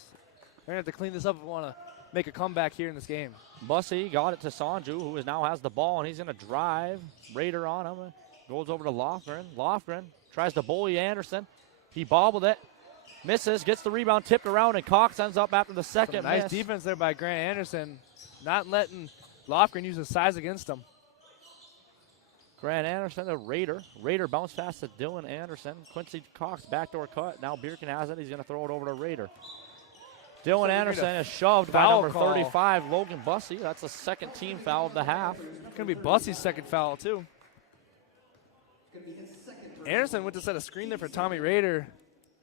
They're going to have to clean this up if we want to make a comeback here in this game. Bussey got it to Sanju, who now has the ball, and he's going to drive. Rader on him. Goes over to Lofgren. Lofgren tries to bully Anderson. He bobbled it. Misses, gets the rebound, tipped around, and Cox ends up after the second Nice miss. defense there by Grant Anderson. Not letting Lofgren use his size against him. Grant Anderson to Rader. Rader bounce pass to Dylan Anderson. Quincy Cox backdoor cut. Now Bierken has it. He's going to throw it over to Rader. Dylan Anderson is shoved by number 35, Logan Bussey. That's the second team foul of the half. It's going to be Bussey's second foul, too. Anderson went to set a screen there for Tommy Rader.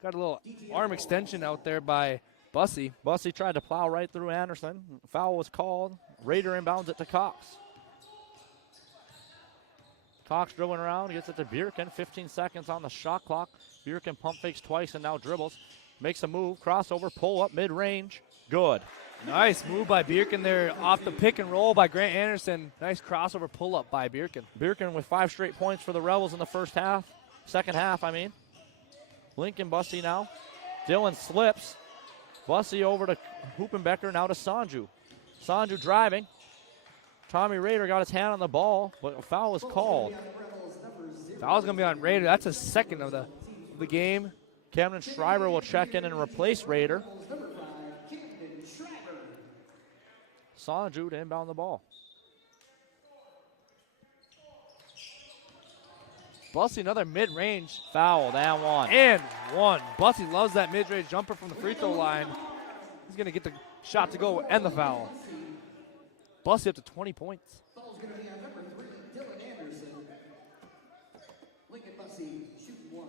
Got a little arm extension out there by Bussey. Bussey tried to plow right through Anderson. Foul was called. Rader inbounds it to Cox. Cox dribbling around, gets it to Bierken. 15 seconds on the shot clock. Bierken pump fakes twice and now dribbles. Makes a move, crossover, pull up, mid-range. Good. Nice move by Bierken there off the pick and roll by Grant Anderson. Nice crossover pull up by Bierken. Bierken with 5 straight points for the Rebels in the first half. Second half, I mean. Lincoln Bussey now. Dylan slips. Bussey over to Hoopenbecker, now to Sanju. Sanju driving. Tommy Rader got his hand on the ball, but a foul was called. Foul's going to be on Rader. That's a second of the game. Camden Schreiber will check in and replace Rader. Sanju to inbound the ball. Bussey, another mid-range. Fouled and one. And one. Bussey loves that mid-range jumper from the free throw line. He's going to get the shot to go and the foul. Bussey up to 20 points. Foul's going to be on number 3, Dylan Anderson. Lincoln Bussey shooting one.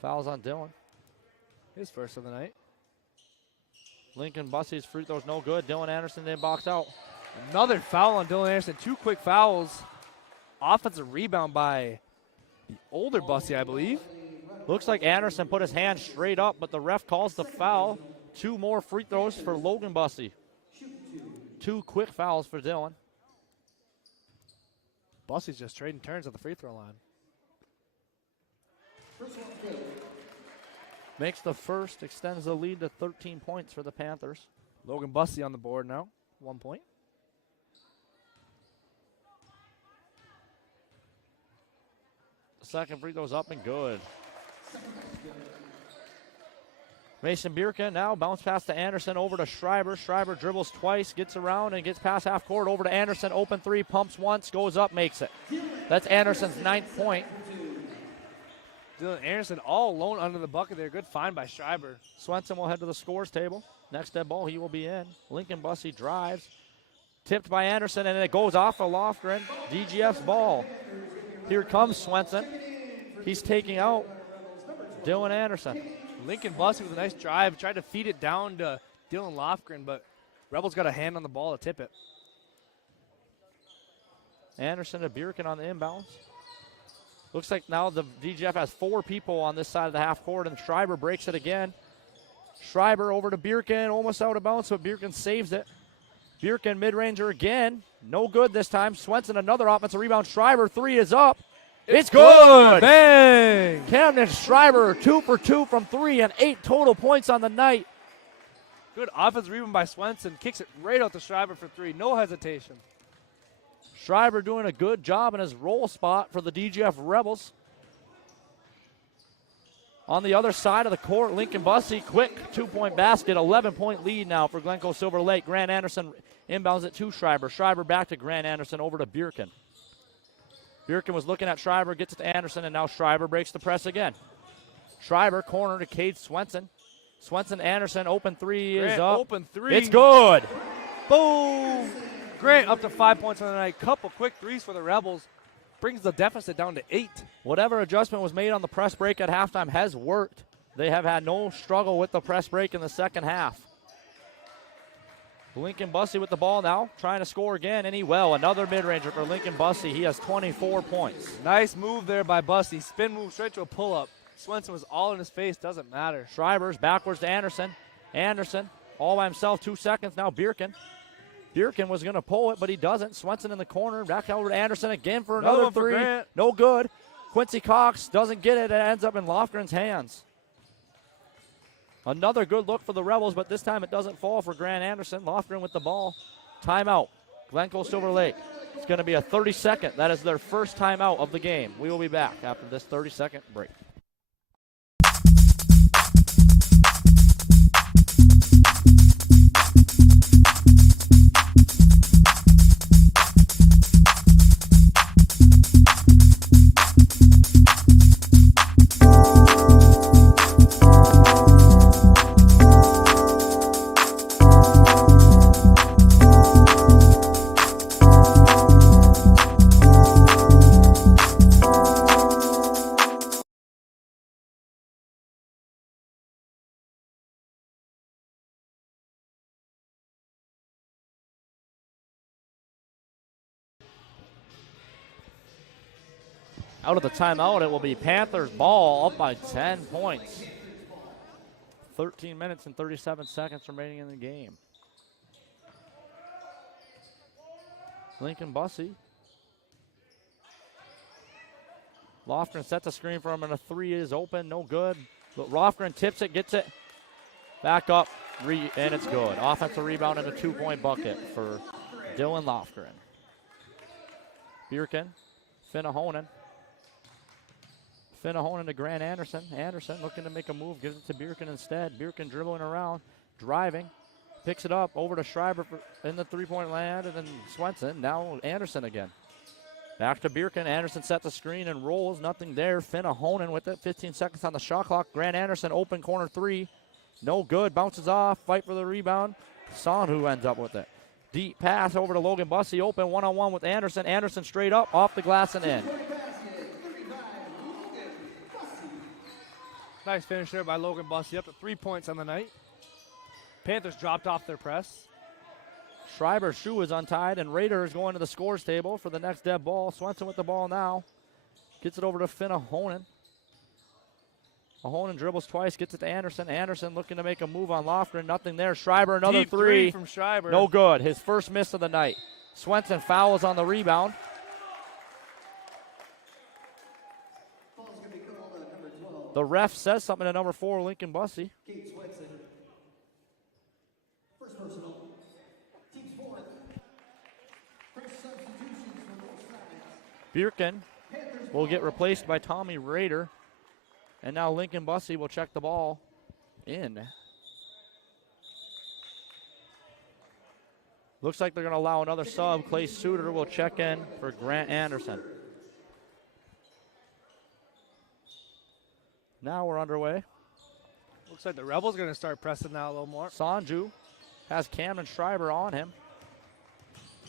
Fouls on Dylan. His first of the night. Lincoln Bussey's free throw's no good. Dylan Anderson didn't box out. Another foul on Dylan Anderson. 2 quick fouls. Offensive rebound by the older Bussey, I believe. Looks like Anderson put his hand straight up, but the ref calls the foul. 2 more free throws for Logan Bussey. 2 quick fouls for Dylan. Bussey's just trading turns at the free throw line. Makes the first, extends the lead to 13 points for the Panthers. Logan Bussey on the board now. 1 point. The second free throw's up and good. Mason Bierken now bounce pass to Anderson over to Schreiber. Schreiber dribbles twice, gets around and gets past half court over to Anderson. Open three, pumps once, goes up, makes it. That's Anderson's 9th point. Dylan Anderson all alone under the bucket there. Good find by Schreiber. Swenson will head to the scores table. Next dead ball, he will be in. Lincoln Bussey drives. Tipped by Anderson, and it goes off of Lofgren. DGF's ball. Here comes Swenson. He's taking out Dylan Anderson. Lincoln Bussey with a nice drive. Tried to feed it down to Dylan Lofgren, but Rebels got a hand on the ball to tip it. Anderson to Bjerken on the inbounds. Looks like now the DGF has 4 people on this side of the half court, and Schreiber breaks it again. Schreiber over to Bjerken, almost out of bounds, but Bjerken saves it. Bjerken mid-ranger again. No good this time. Swenson another offensive rebound. Schreiber 3 is up. It's good. Bang! Camden Schreiber 2 for 2 from 3 and 8 total points on the night. Good offensive rebound by Swenson. Kicks it right out to Schreiber for 3. No hesitation. Schreiber doing a good job in his roll spot for the DGF Rebels. On the other side of the court, Lincoln Bussey, quick 2-point basket, 11-point lead now for Glencoe-Silver Lake. Grant Anderson inbounds it to Schreiber. Schreiber back to Grant Anderson, over to Bjerken. Bjerken was looking at Schreiber, gets it to Anderson, and now Schreiber breaks the press again. Schreiber, corner to Cade Swenson. Swenson, Anderson, open 3 is up. Open 3. It's good. Boom! Grant up to 5 points on the night. Couple quick threes for the Rebels. Brings the deficit down to 8. Whatever adjustment was made on the press break at halftime has worked. They have had no struggle with the press break in the second half. Lincoln Bussey with the ball now, trying to score again, and he will. Another mid-ranger for Lincoln Bussey. He has 24 points. Nice move there by Bussey. Spin move straight to a pull-up. Swenson was all in his face, doesn't matter. Schreiber's backwards to Anderson. Anderson all by himself, 2 seconds. Now Bjerken. Bjerken was going to pull it, but he doesn't. Swenson in the corner. Back over to Anderson again for another 3. No good. Quincy Cox doesn't get it. It ends up in Lofgren's hands. Another good look for the Rebels, but this time it doesn't fall for Grant Anderson. Lofgren with the ball. Timeout. Glencoe-Silver Lake. It's going to be a 30-second. That is their first timeout of the game. We will be back after this 30-second break. Out of the timeout, it will be Panthers ball, up by 10 points. 13 minutes and 37 seconds remaining in the game. Lincoln Bussey. Lofgren sets a screen for him, and a 3 is open, no good. But Lofgren tips it, gets it back up, and it's good. Offensive rebound and a 2-point bucket for Dylan Lofgren. Bjerken, Finnehonen. Finnehonen to Grant Anderson. Anderson looking to make a move, gives it to Bjerken instead. Bjerken dribbling around, driving, picks it up over to Schreiber in the 3-point land, and then Swenson. Now Anderson again. Back to Bjerken. Anderson sets the screen and rolls. Nothing there. Finnehonen with it. 15 seconds on the shot clock. Grant Anderson open corner 3. No good. Bounces off. Fight for the rebound. Son ends up with it. Deep pass over to Logan Bussey. Open one-on-one with Anderson. Anderson straight up, off the glass and in. Nice finish there by Logan Bussey, up to 3 points on the night. Panthers dropped off their press. Schreiber's shoe is untied, and Rader is going to the scores table for the next dead ball. Swenson with the ball now. Gets it over to Finnehonen. Ahonen dribbles twice, gets it to Anderson. Anderson looking to make a move on Lofgren. Nothing there. Schreiber, another Deep 3 from Schreiber. No good. His first miss of the night. Swenson fouls on the rebound. The ref says something to number 4, Lincoln Bussey. Kate Swenson. First personal. Team's fourth. First substitutions for both sides. Bjerken will get replaced by Tommy Rader. And now Lincoln Bussey will check the ball in. Looks like they're going to allow another sub. Clay Suter will check in for Grant Anderson. Now we're underway. Looks like the Rebels are going to start pressing now a little more. Sanju has Camden Schreiber on him.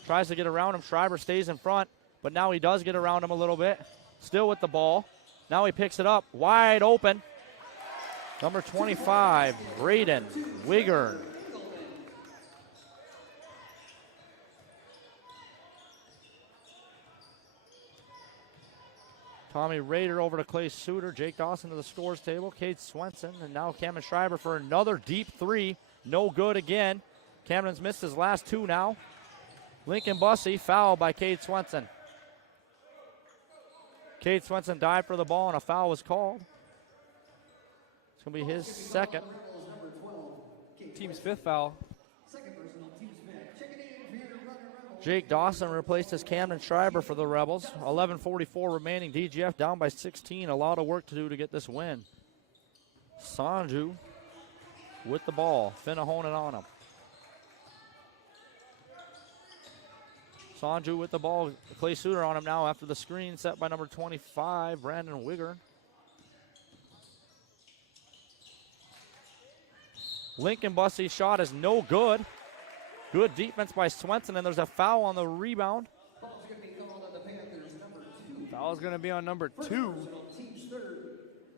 Tries to get around him. Schreiber stays in front, but now he does get around him a little bit. Still with the ball. Now he picks it up, wide open. Number 25, Braden Wiggern. Tommy Rader over to Clay Suter. Jake Dawson to the scores table. Cade Swenson. And now Cameron Schreiber for another deep three. No good again. Cameron's missed his last two now. Lincoln Bussey fouled by Cade Swenson. Cade Swenson dived for the ball and a foul was called. It's going to be his second. Team's fifth foul. Jake Dawson replaces Camden Schreiber for the Rebels. 11:44 remaining. DGF down by 16. A lot of work to do to get this win. Sanju with the ball. Finnahonen on him. Sanju with the ball. Clay Suter on him now after the screen set by number 25, Brandon Wiggern. Lincoln Bussey's shot is no good. Good defense by Swenson, and there's a foul on the rebound. Foul is going to be on number 2.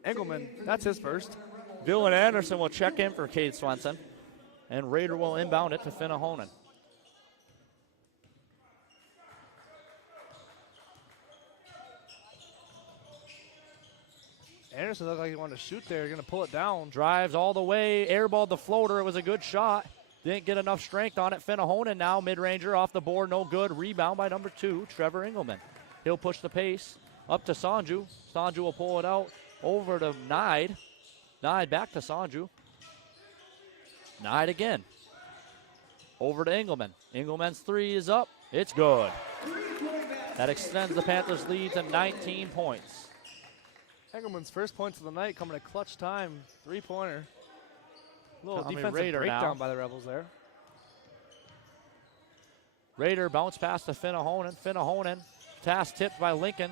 Engelman, that's his first. Dylan Anderson will check in for Cade Swenson, and Rader will inbound it to Finnahonen. Anderson looked like he wanted to shoot there. He's going to pull it down. Drives all the way, airballed the floater. It was a good shot. Didn't get enough strength on it. Finnahonen now, mid-ranger off the board, no good. Rebound by number 2, Trevor Engelman. He'll push the pace up to Sanju. Sanju will pull it out over to Nide. Nide back to Sanju. Nide again. Over to Engelman. Engelman's three is up. It's good. That extends the Panthers' lead to 19 points. Engelman's first points of the night coming at clutch time. Three-pointer. Little Tommy defensive Rader breakdown now. by the Rebels there. Rader bounce pass to Finnahonen. Finnahonen, pass tipped by Lincoln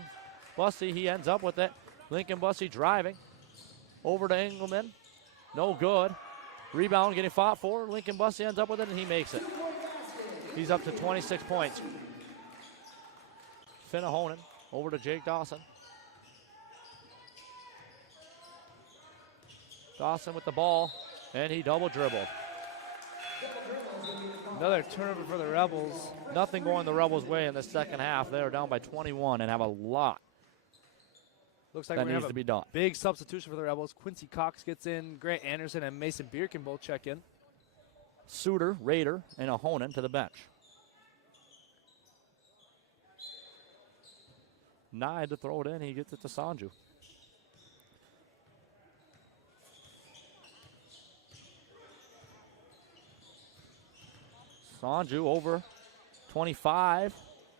Bussey. He ends up with it. Lincoln Bussey driving. Over to Engelman. No good. Rebound getting fought for. Lincoln Bussey ends up with it, and he makes it. He's up to 26 points. Finnahonen over to Jake Dawson. Dawson with the ball, and he double dribbled. Another turnover for the Rebels. Nothing going the Rebels' way in the second half. They are down by 21 and have a lot Looks like that we're needs going to be done. big substitution for the Rebels. Quincy Cox gets in. Grant Anderson and Mason Bierkin both check in. Suter, Rader, and Ahonen to the bench. Nye to throw it in. He gets it to Sanju. Sanju over 25.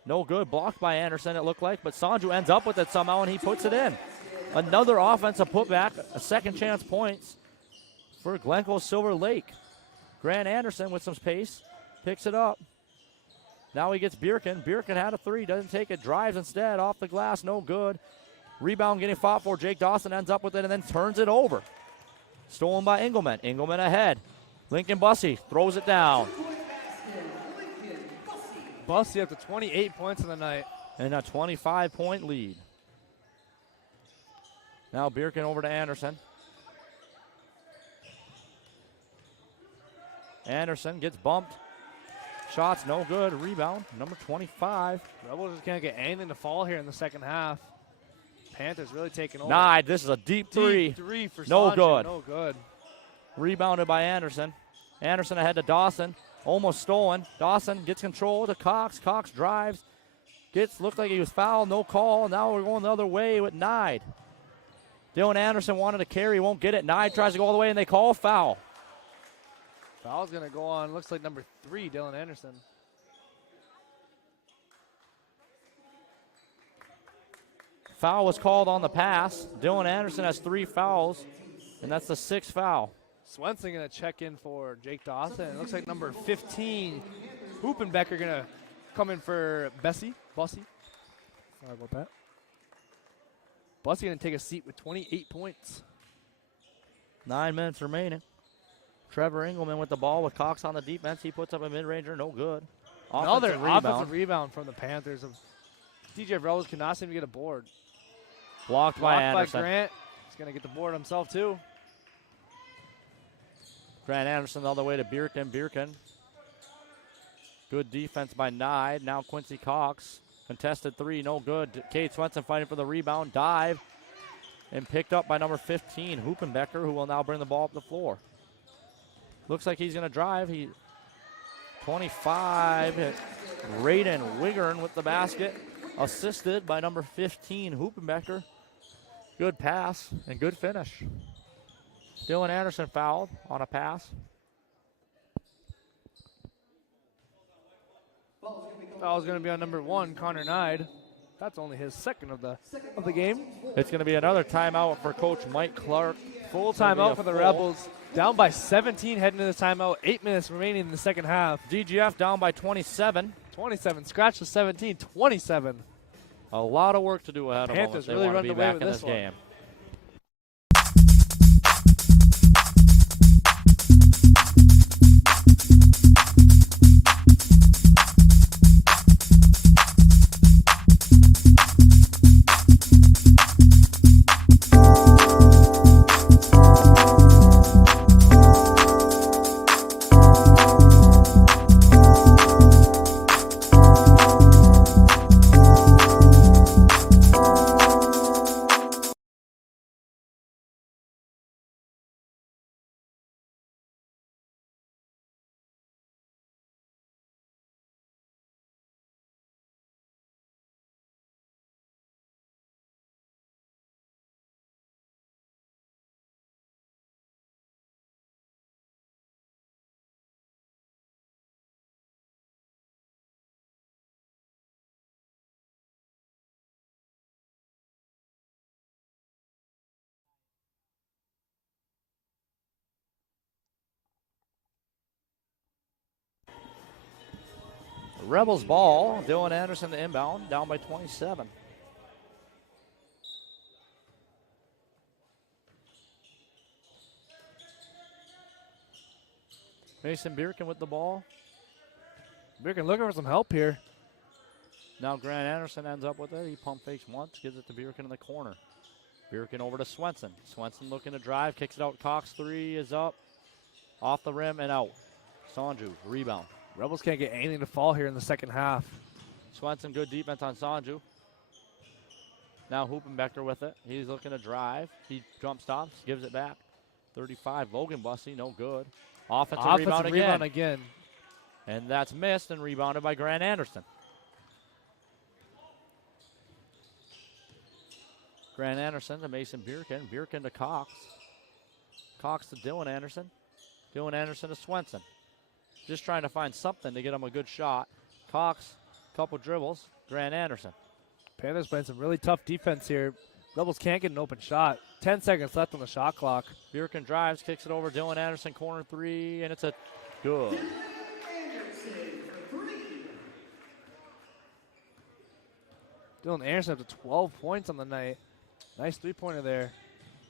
No good. Blocked by Anderson, it looked like, but Sanju ends up with it somehow, and he puts it in. Another offensive putback, a second chance points for Glencoe-Silver Lake. Grant Anderson with some pace, picks it up. Now he gets Bierkin. Bierkin had a three, doesn't take it, drives instead, off the glass, no good. Rebound getting fought for. Jake Dawson ends up with it and then turns it over. Stolen by Engelman. Engelman ahead. Lincoln Bussey throws it down. Bussey up to 28 points in the night. And a 25-point lead. Now Bierkin over to Anderson. Anderson gets bumped. Shots no good. Rebound, number 25. Rebels just can't get anything to fall here in the second half. Panthers really taking over. Nide, this is a deep three. Deep three for No Sanju. good. No good. Rebounded by Anderson. Anderson ahead to Dawson. Almost stolen. Dawson gets control to Cox. Cox drives. Looked like he was fouled. No call. Now we're going the other way with Nide. Dylan Anderson wanted to carry. Won't get it. Nide tries to go all the way, and they call foul. Foul's going to go on. Looks like number 3, Dylan Anderson. Foul was called on the pass. Dylan Anderson has 3 fouls, and that's the 6th foul. Swenson going to check in for Jake Dawson. It looks like number 15, Hoopenbecker, going to come in for Bussey. Sorry about that. Bussey going to take a seat with 28 points. 9 minutes remaining. Trevor Engelman with the ball with Cox on the defense. He puts up a mid-ranger, no good. Another offensive rebound from the Panthers. DGF Rebels cannot seem to get a board. Blocked by Anderson. Grant. He's going to get the board himself, too. Grant Anderson the other way to Bierken. Bierken. Good defense by Nye. Now Quincy Cox. Contested three, no good. Kate Swenson fighting for the rebound. Dive. And picked up by number 15, Hoopenbecker, who will now bring the ball up the floor. Looks like he's going to drive. 25. Raiden Wiggern with the basket. Assisted by number 15, Hoopenbecker. Good pass and good finish. Dylan Anderson fouled on a pass. Foul's going to be on number 1, Connor Nide. That's only his second of the game. It's going to be another timeout for Coach Mike Clark. Full timeout for the Rebels. Down by 17 heading into the timeout. 8 minutes remaining in the second half. DGF down by 27. 27. Scratch the 17. 27. A lot of work to do ahead of them. Panthers They really want to running be away back with in this this one. game. Rebels ball. Dylan Anderson the inbound, down by 27. Mason Bierken with the ball. Bierken looking for some help here. Now Grant Anderson ends up with it. He pump fakes once, gives it to Bierken in the corner. Bierken over to Swenson. Swenson looking to drive, kicks it out. Cox three is up, off the rim and out. Sanju, rebound. Rebels can't get anything to fall here in the second half. Swenson, good defense on Sanju. Now Hoopenbecker with it. He's looking to drive. He jump stops, gives it back. 35, Logan Bussey, no good. Offensive rebound again. And that's missed and rebounded by Grant Anderson. Grant Anderson to Mason Bierken. Bierken to Cox. Cox to Dylan Anderson. Dylan Anderson to Swenson. Just trying to find something to get him a good shot. Cox, couple dribbles. Grant Anderson. Panthers playing some really tough defense here. Rebels can't get an open shot. 10 seconds left on the shot clock. Bierken drives, kicks it over. Dylan Anderson, corner three, and it's a good. Dylan Anderson up to 12 points on the night. Nice three-pointer there.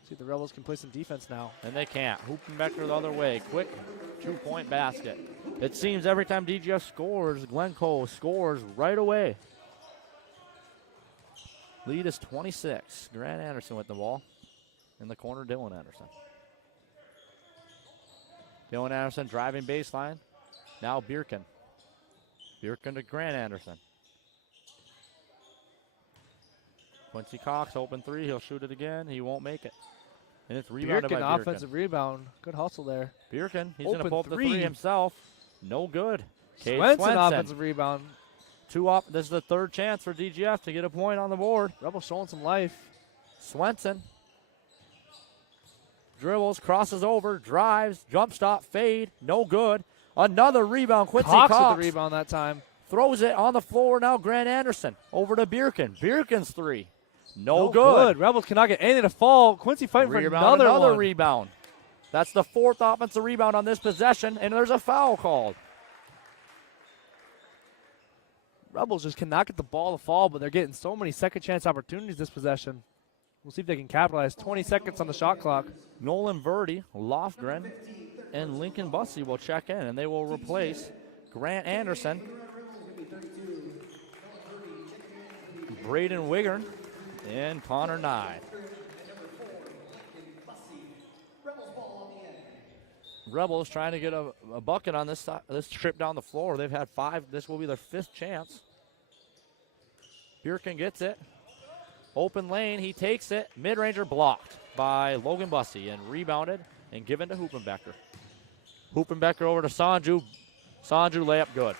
See if the Rebels can play some defense now. And they can't. Hoopenbecker the other way. Quick two-point basket. It seems every time DGF scores, Glencoe scores right away. Lead is 26. Grant Anderson with the ball. In the corner, Dylan Anderson. Dylan Anderson driving baseline. Now Bierken. Bierken to Grant Anderson. Quincy Cox, open three. He'll shoot it again. He won't make it. And it's rebounded by Bierken. Offensive rebound. Good hustle there. Bierken, he's going to pull up the three himself. No good. Swenson offensive rebound. Two up. This is the third chance for DGF to get a point on the board. Rebels showing some life. Swenson dribbles, crosses over, drives, jump stop, fade, no good. Another rebound. Quincy Cox with the rebound that time. Throws it on the floor now. Grant Anderson over to Bierken. Bierken's three. No good. Rebels cannot get anything to fall. Quincy fighting for another rebound. That's the fourth offensive rebound on this possession, and there's a foul called. Rebels just cannot get the ball to fall, but they're getting so many second chance opportunities this possession. We'll see if they can capitalize. 20 seconds on the shot clock. Nolan Verdi, Lofgren, and Lincoln Bussey will check in, and they will replace Grant Anderson, Braden Wiggern, in corner 9. Rebels trying to get a bucket on this trip down the floor. They've had 5. This will be their 5th chance. Bierken gets it. Open lane, he takes it. Mid-ranger blocked by Logan Bussey and rebounded and given to Hoopenbecker. Hoopenbecker over to Sanju. Sanju layup good.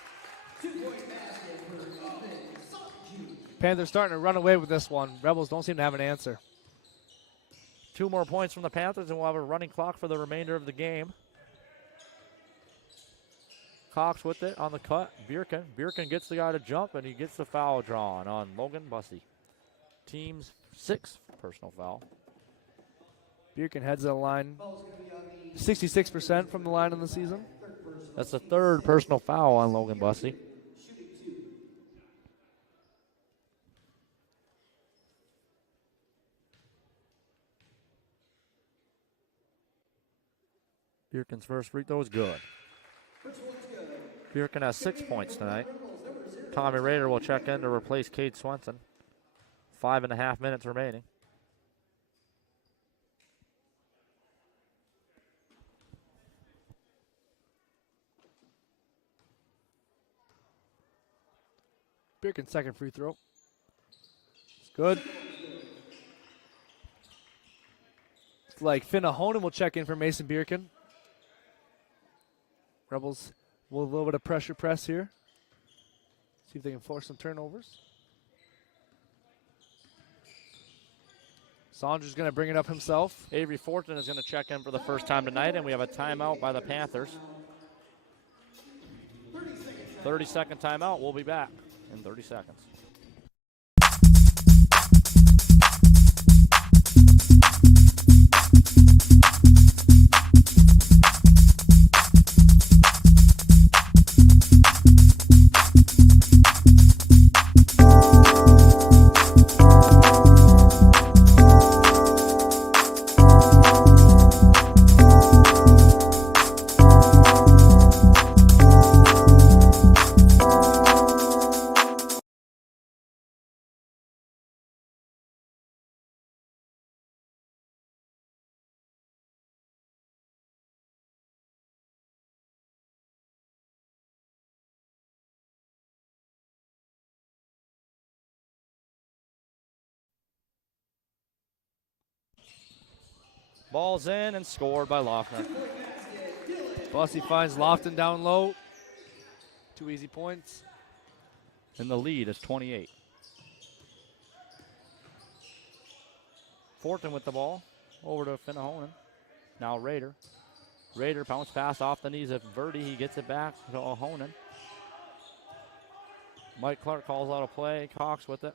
Panthers starting to run away with this one. Rebels don't seem to have an answer. 2 more points from the Panthers, and we'll have a running clock for the remainder of the game. Cox with it on the cut. Bierken. Bierken gets the guy to jump, and he gets the foul drawn on Logan Bussey. Team's 6th personal foul. Bierken heads to the line. 66% from the line in the season. That's the 3rd personal foul on Logan Bussey. Bierken's first free throw is good. Bierken has 6 points tonight. Tommy Rader will check in to replace Cade Swenson. 5.5 minutes remaining. Bierken's second free throw. It's good. It's like Finn Ahonen will check in for Mason Bierken. Rebels will a little bit of pressure press here. See if they can force some turnovers. Saunders going to bring it up himself. Avery Fortin is going to check in for the first time tonight, and we have a timeout by the Panthers. 30-second timeout. We'll be back in 30 seconds. Ball's in and scored by Lofner. Bussey finds Lofton down low. 2 easy points. And the lead is 28. Fortin with the ball. Over to Finn Ahonen. Now Rader. Rader bounce pass off the knees of Verdi. He gets it back to Ahonen. Mike Clark calls out a play. Cox with it.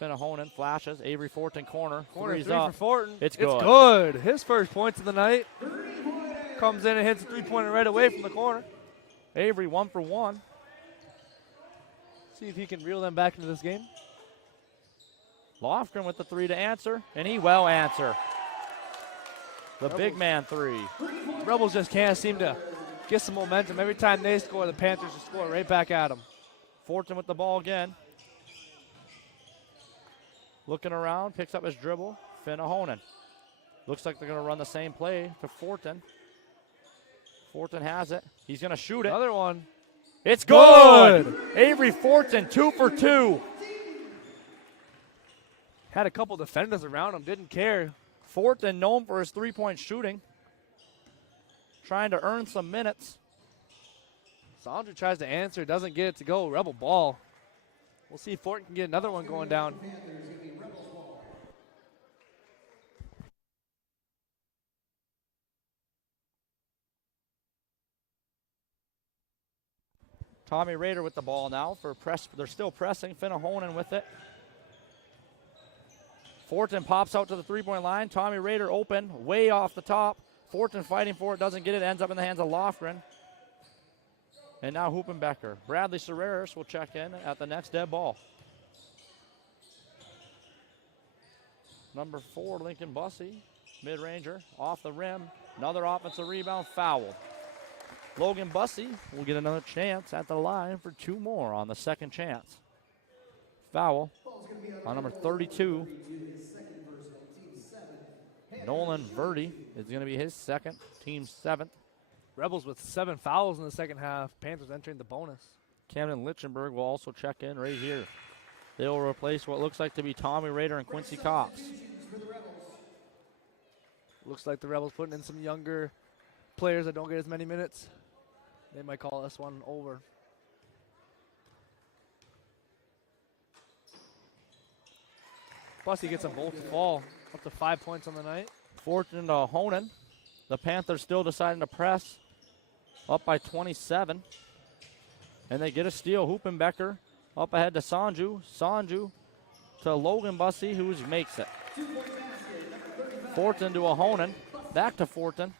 Finn Ahonen flashes. Avery Fortin corner. Corner Three's three up. for Fortin. It's good. It's good. His first points of the night. Comes in and hits a three-pointer right away from the corner. Avery 1 for 1. See if he can reel them back into this game. Lofgren with the 3 to answer, and he will answer. The Rebels. big man 3. Rebels just can't seem to get some momentum. Every time they score, the Panthers just score right back at them. Fortin with the ball again. Looking around, picks up his dribble. Finn Ahonen. Looks like they're going to run the same play to Fortin. Fortin has it. He's going to shoot it. Another one. It's good. Avery Fortin, 2 for 2. Had a couple defenders around him, didn't care. Fortin known for his three-point shooting. Trying to earn some minutes. Sandra tries to answer, doesn't get it to go. Rebel ball. We'll see if Fortin can get another one going down. Tommy Rader with the ball now for press. They're still pressing. Finn Ahonen with it. Fortin pops out to the three-point line. Tommy Rader open, way off the top. Fortin fighting for it, doesn't get it, ends up in the hands of Lofgren. And now Hoopenbecker. Bradley Serreris will check in at the next dead ball. Number 4, Lincoln Bussey, mid-ranger, off the rim. Another offensive rebound, fouled. Logan Bussey will get another chance at the line for 2 more on the second chance. Foul On number 32, Nolan Verdi is going to be his second, team 7th. Rebels with 7 fouls in the second half. Panthers entering the bonus. Camden Lichtenberg will also check in right here. They'll replace what looks like to be Tommy Rader and Quincy Cox. Looks like the Rebels putting in some younger players that don't get as many minutes. They might call this one over. Bussy gets them both to fall. Up to 5 points on the night. Fortune to Honan. The Panthers still deciding to press. Up by 27. And they get a steal. Hoopenbecker up ahead to Sanju. Sanju to Logan Bussy, who makes it. Fortin to a Honan. Back to Fortin.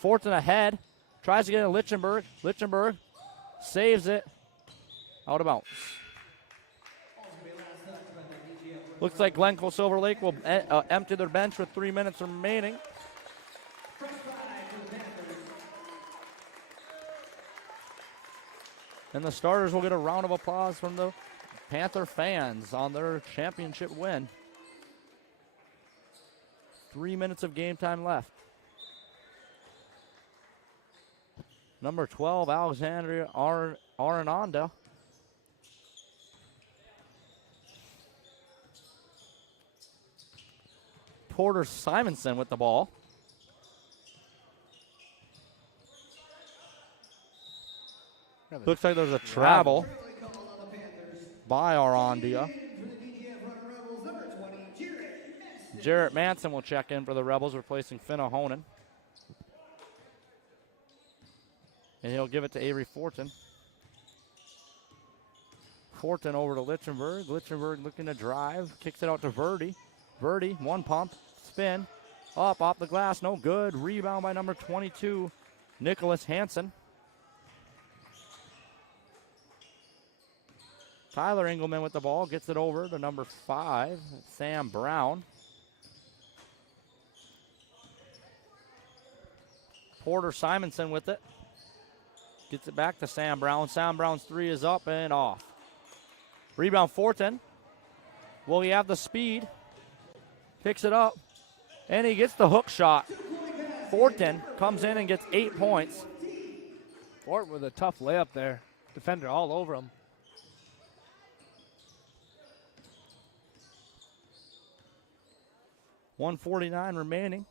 Fortin ahead. Tries to get a Lichtenberg. Lichtenberg saves it. Out of bounds. Looks like Glencoe-Silver Lake will empty their bench with 3 minutes remaining. And the starters will get a round of applause from the Panther fans on their championship win. 3 minutes of game time left. Number 12, Alexandria Arenanda. Porter Simonson with the ball. Looks like there's a travel by Arandia. Jarrett Manson will check in for the Rebels, replacing Finna Honan. And he'll give it to Avery Fortin. Fortin over to Lichtenberg. Lichtenberg looking to drive. Kicks it out to Verdi. Verdi, one pump, spin. Up, off the glass, no good. Rebound by number 22, Nicholas Hansen. Tyler Engelman with the ball, gets it over to number 5, Sam Brown. Porter Simonson with it. Gets it back to Sam Brown. Sam Brown's 3 is up and off. Rebound Fortin. Will he have the speed? Picks it up, and he gets the hook shot. Fortin comes in and gets 8 points. Fortin with a tough layup there. Defender all over him. $1:49 remaining.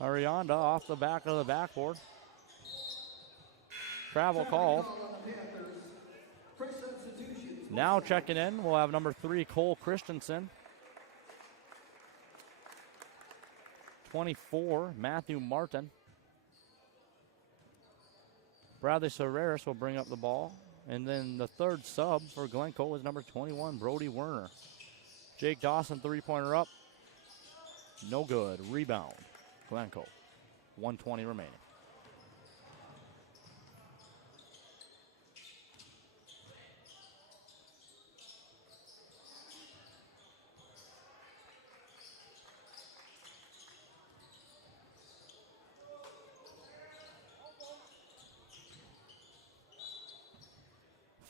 Arianda off the back of the backboard. Travel call. Now checking in, we'll have number 3, Cole Christensen. 24, Matthew Martin. Bradley Serreris will bring up the ball. And then the third sub for Glencoe is number 21, Brody Werner. Jake Dawson, 3-pointer up. No good. Rebound. Glencoe. 1:20 remaining.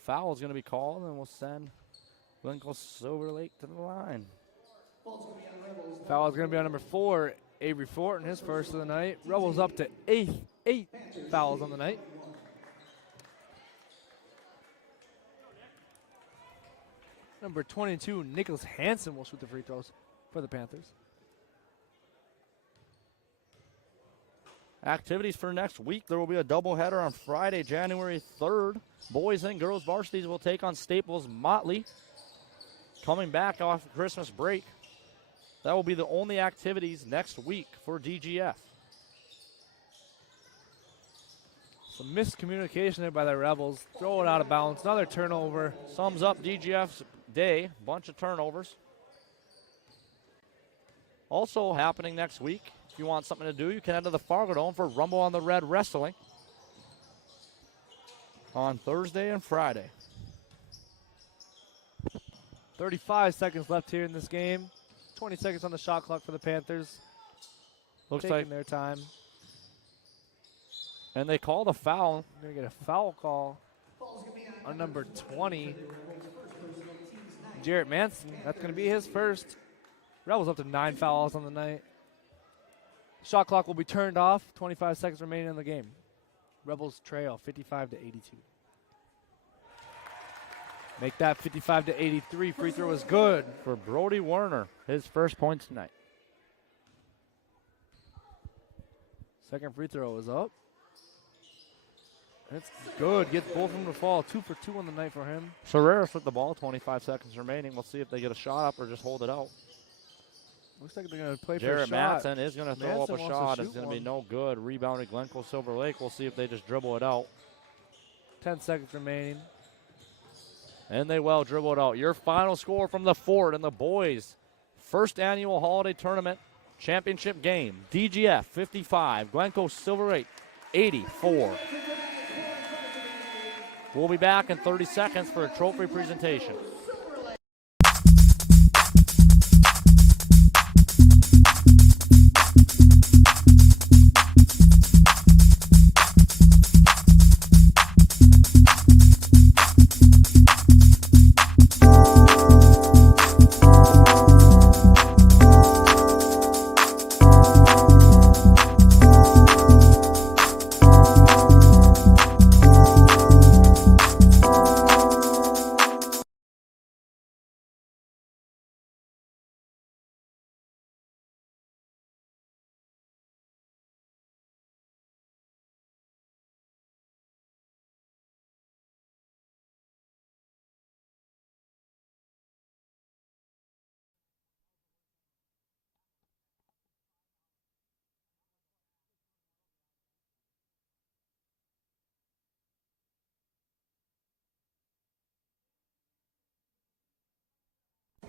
Foul is going to be called, and we'll send Glencoe-Silver Lake to the line. Foul is going to be on number 4, Avery Fortin, his first of the night. Rebels up to 8 fouls on the night. Number 22, Nicholas Hansen will shoot the free throws for the Panthers. Activities for next week. There will be a doubleheader on Friday, January 3rd. Boys and girls varsities will take on Staples Motley. Coming back off Christmas break. That will be the only activities next week for DGF. Some miscommunication there by the Rebels. Throw it out of bounds. Another turnover. Sums up DGF's day. Bunch of turnovers. Also happening next week, if you want something to do, you can head to the Fargo Dome for Rumble on the Red Wrestling on Thursday and Friday. 35 seconds left here in this game. 20 seconds on the shot clock for the Panthers. Looks taking like, their time. and they called a foul. We're going to get a foul call on number 20, Jarrett Manson. That's going to be his first. Rebels up to 9 fouls on the night. Shot clock will be turned off. 25 seconds remaining in the game. Rebels trail 55 to 82. Make that 55 to 83. Free throw is good For Brody Werner, his first points tonight. Second free throw is up. It's good. Gets both of them to fall. 2 for 2 on the night for him. Ferreras with the ball, 25 seconds remaining. We'll see if they get a shot up or just hold it out. Looks like they're going to play Jarrett for a shot. Matson is going to throw up a Manson wants to shot. shoot It's going to be one. no good. Rebounded Glencoe-Silver Lake. We'll see if they just dribble it out. 10 seconds remaining. And they well dribble it out. Your final score from the Fort and the boys' first annual holiday tournament championship game. DGF 55, Glencoe-Silver Lake 84. We'll be back in 30 seconds for a trophy presentation.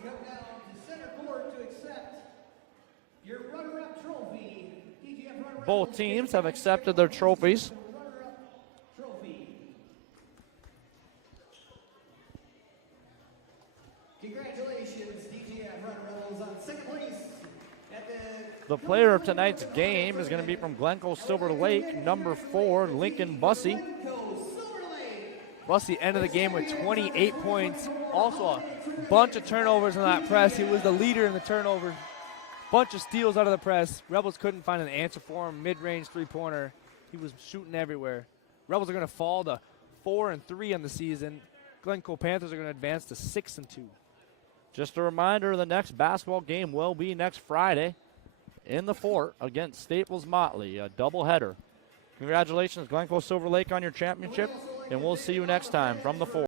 Come down to center court to accept your runner-up trophy. DGF runner-up Both teams have accepted their trophies. runner-up trophy. Congratulations, DGF runner-ups on second place at The player of tonight's game is going to be from Glencoe-Silver Lake, number 4, Lincoln Bussey. Glencoe-Silver Lake. Bussey ended the game with 28 points. Also a bunch of turnovers in that press. He was the leader in the turnovers. Bunch of steals out of the press. Rebels couldn't find an answer for him. Mid-range three-pointer. He was shooting everywhere. Rebels are going to fall to 4-3 on the season. Glencoe Panthers are going to advance to 6-2. Just a reminder, the next basketball game will be next Friday in the Fort against Staples Motley, a doubleheader. Congratulations, Glencoe-Silver Lake, on your championship, and we'll see you next time from the Fort.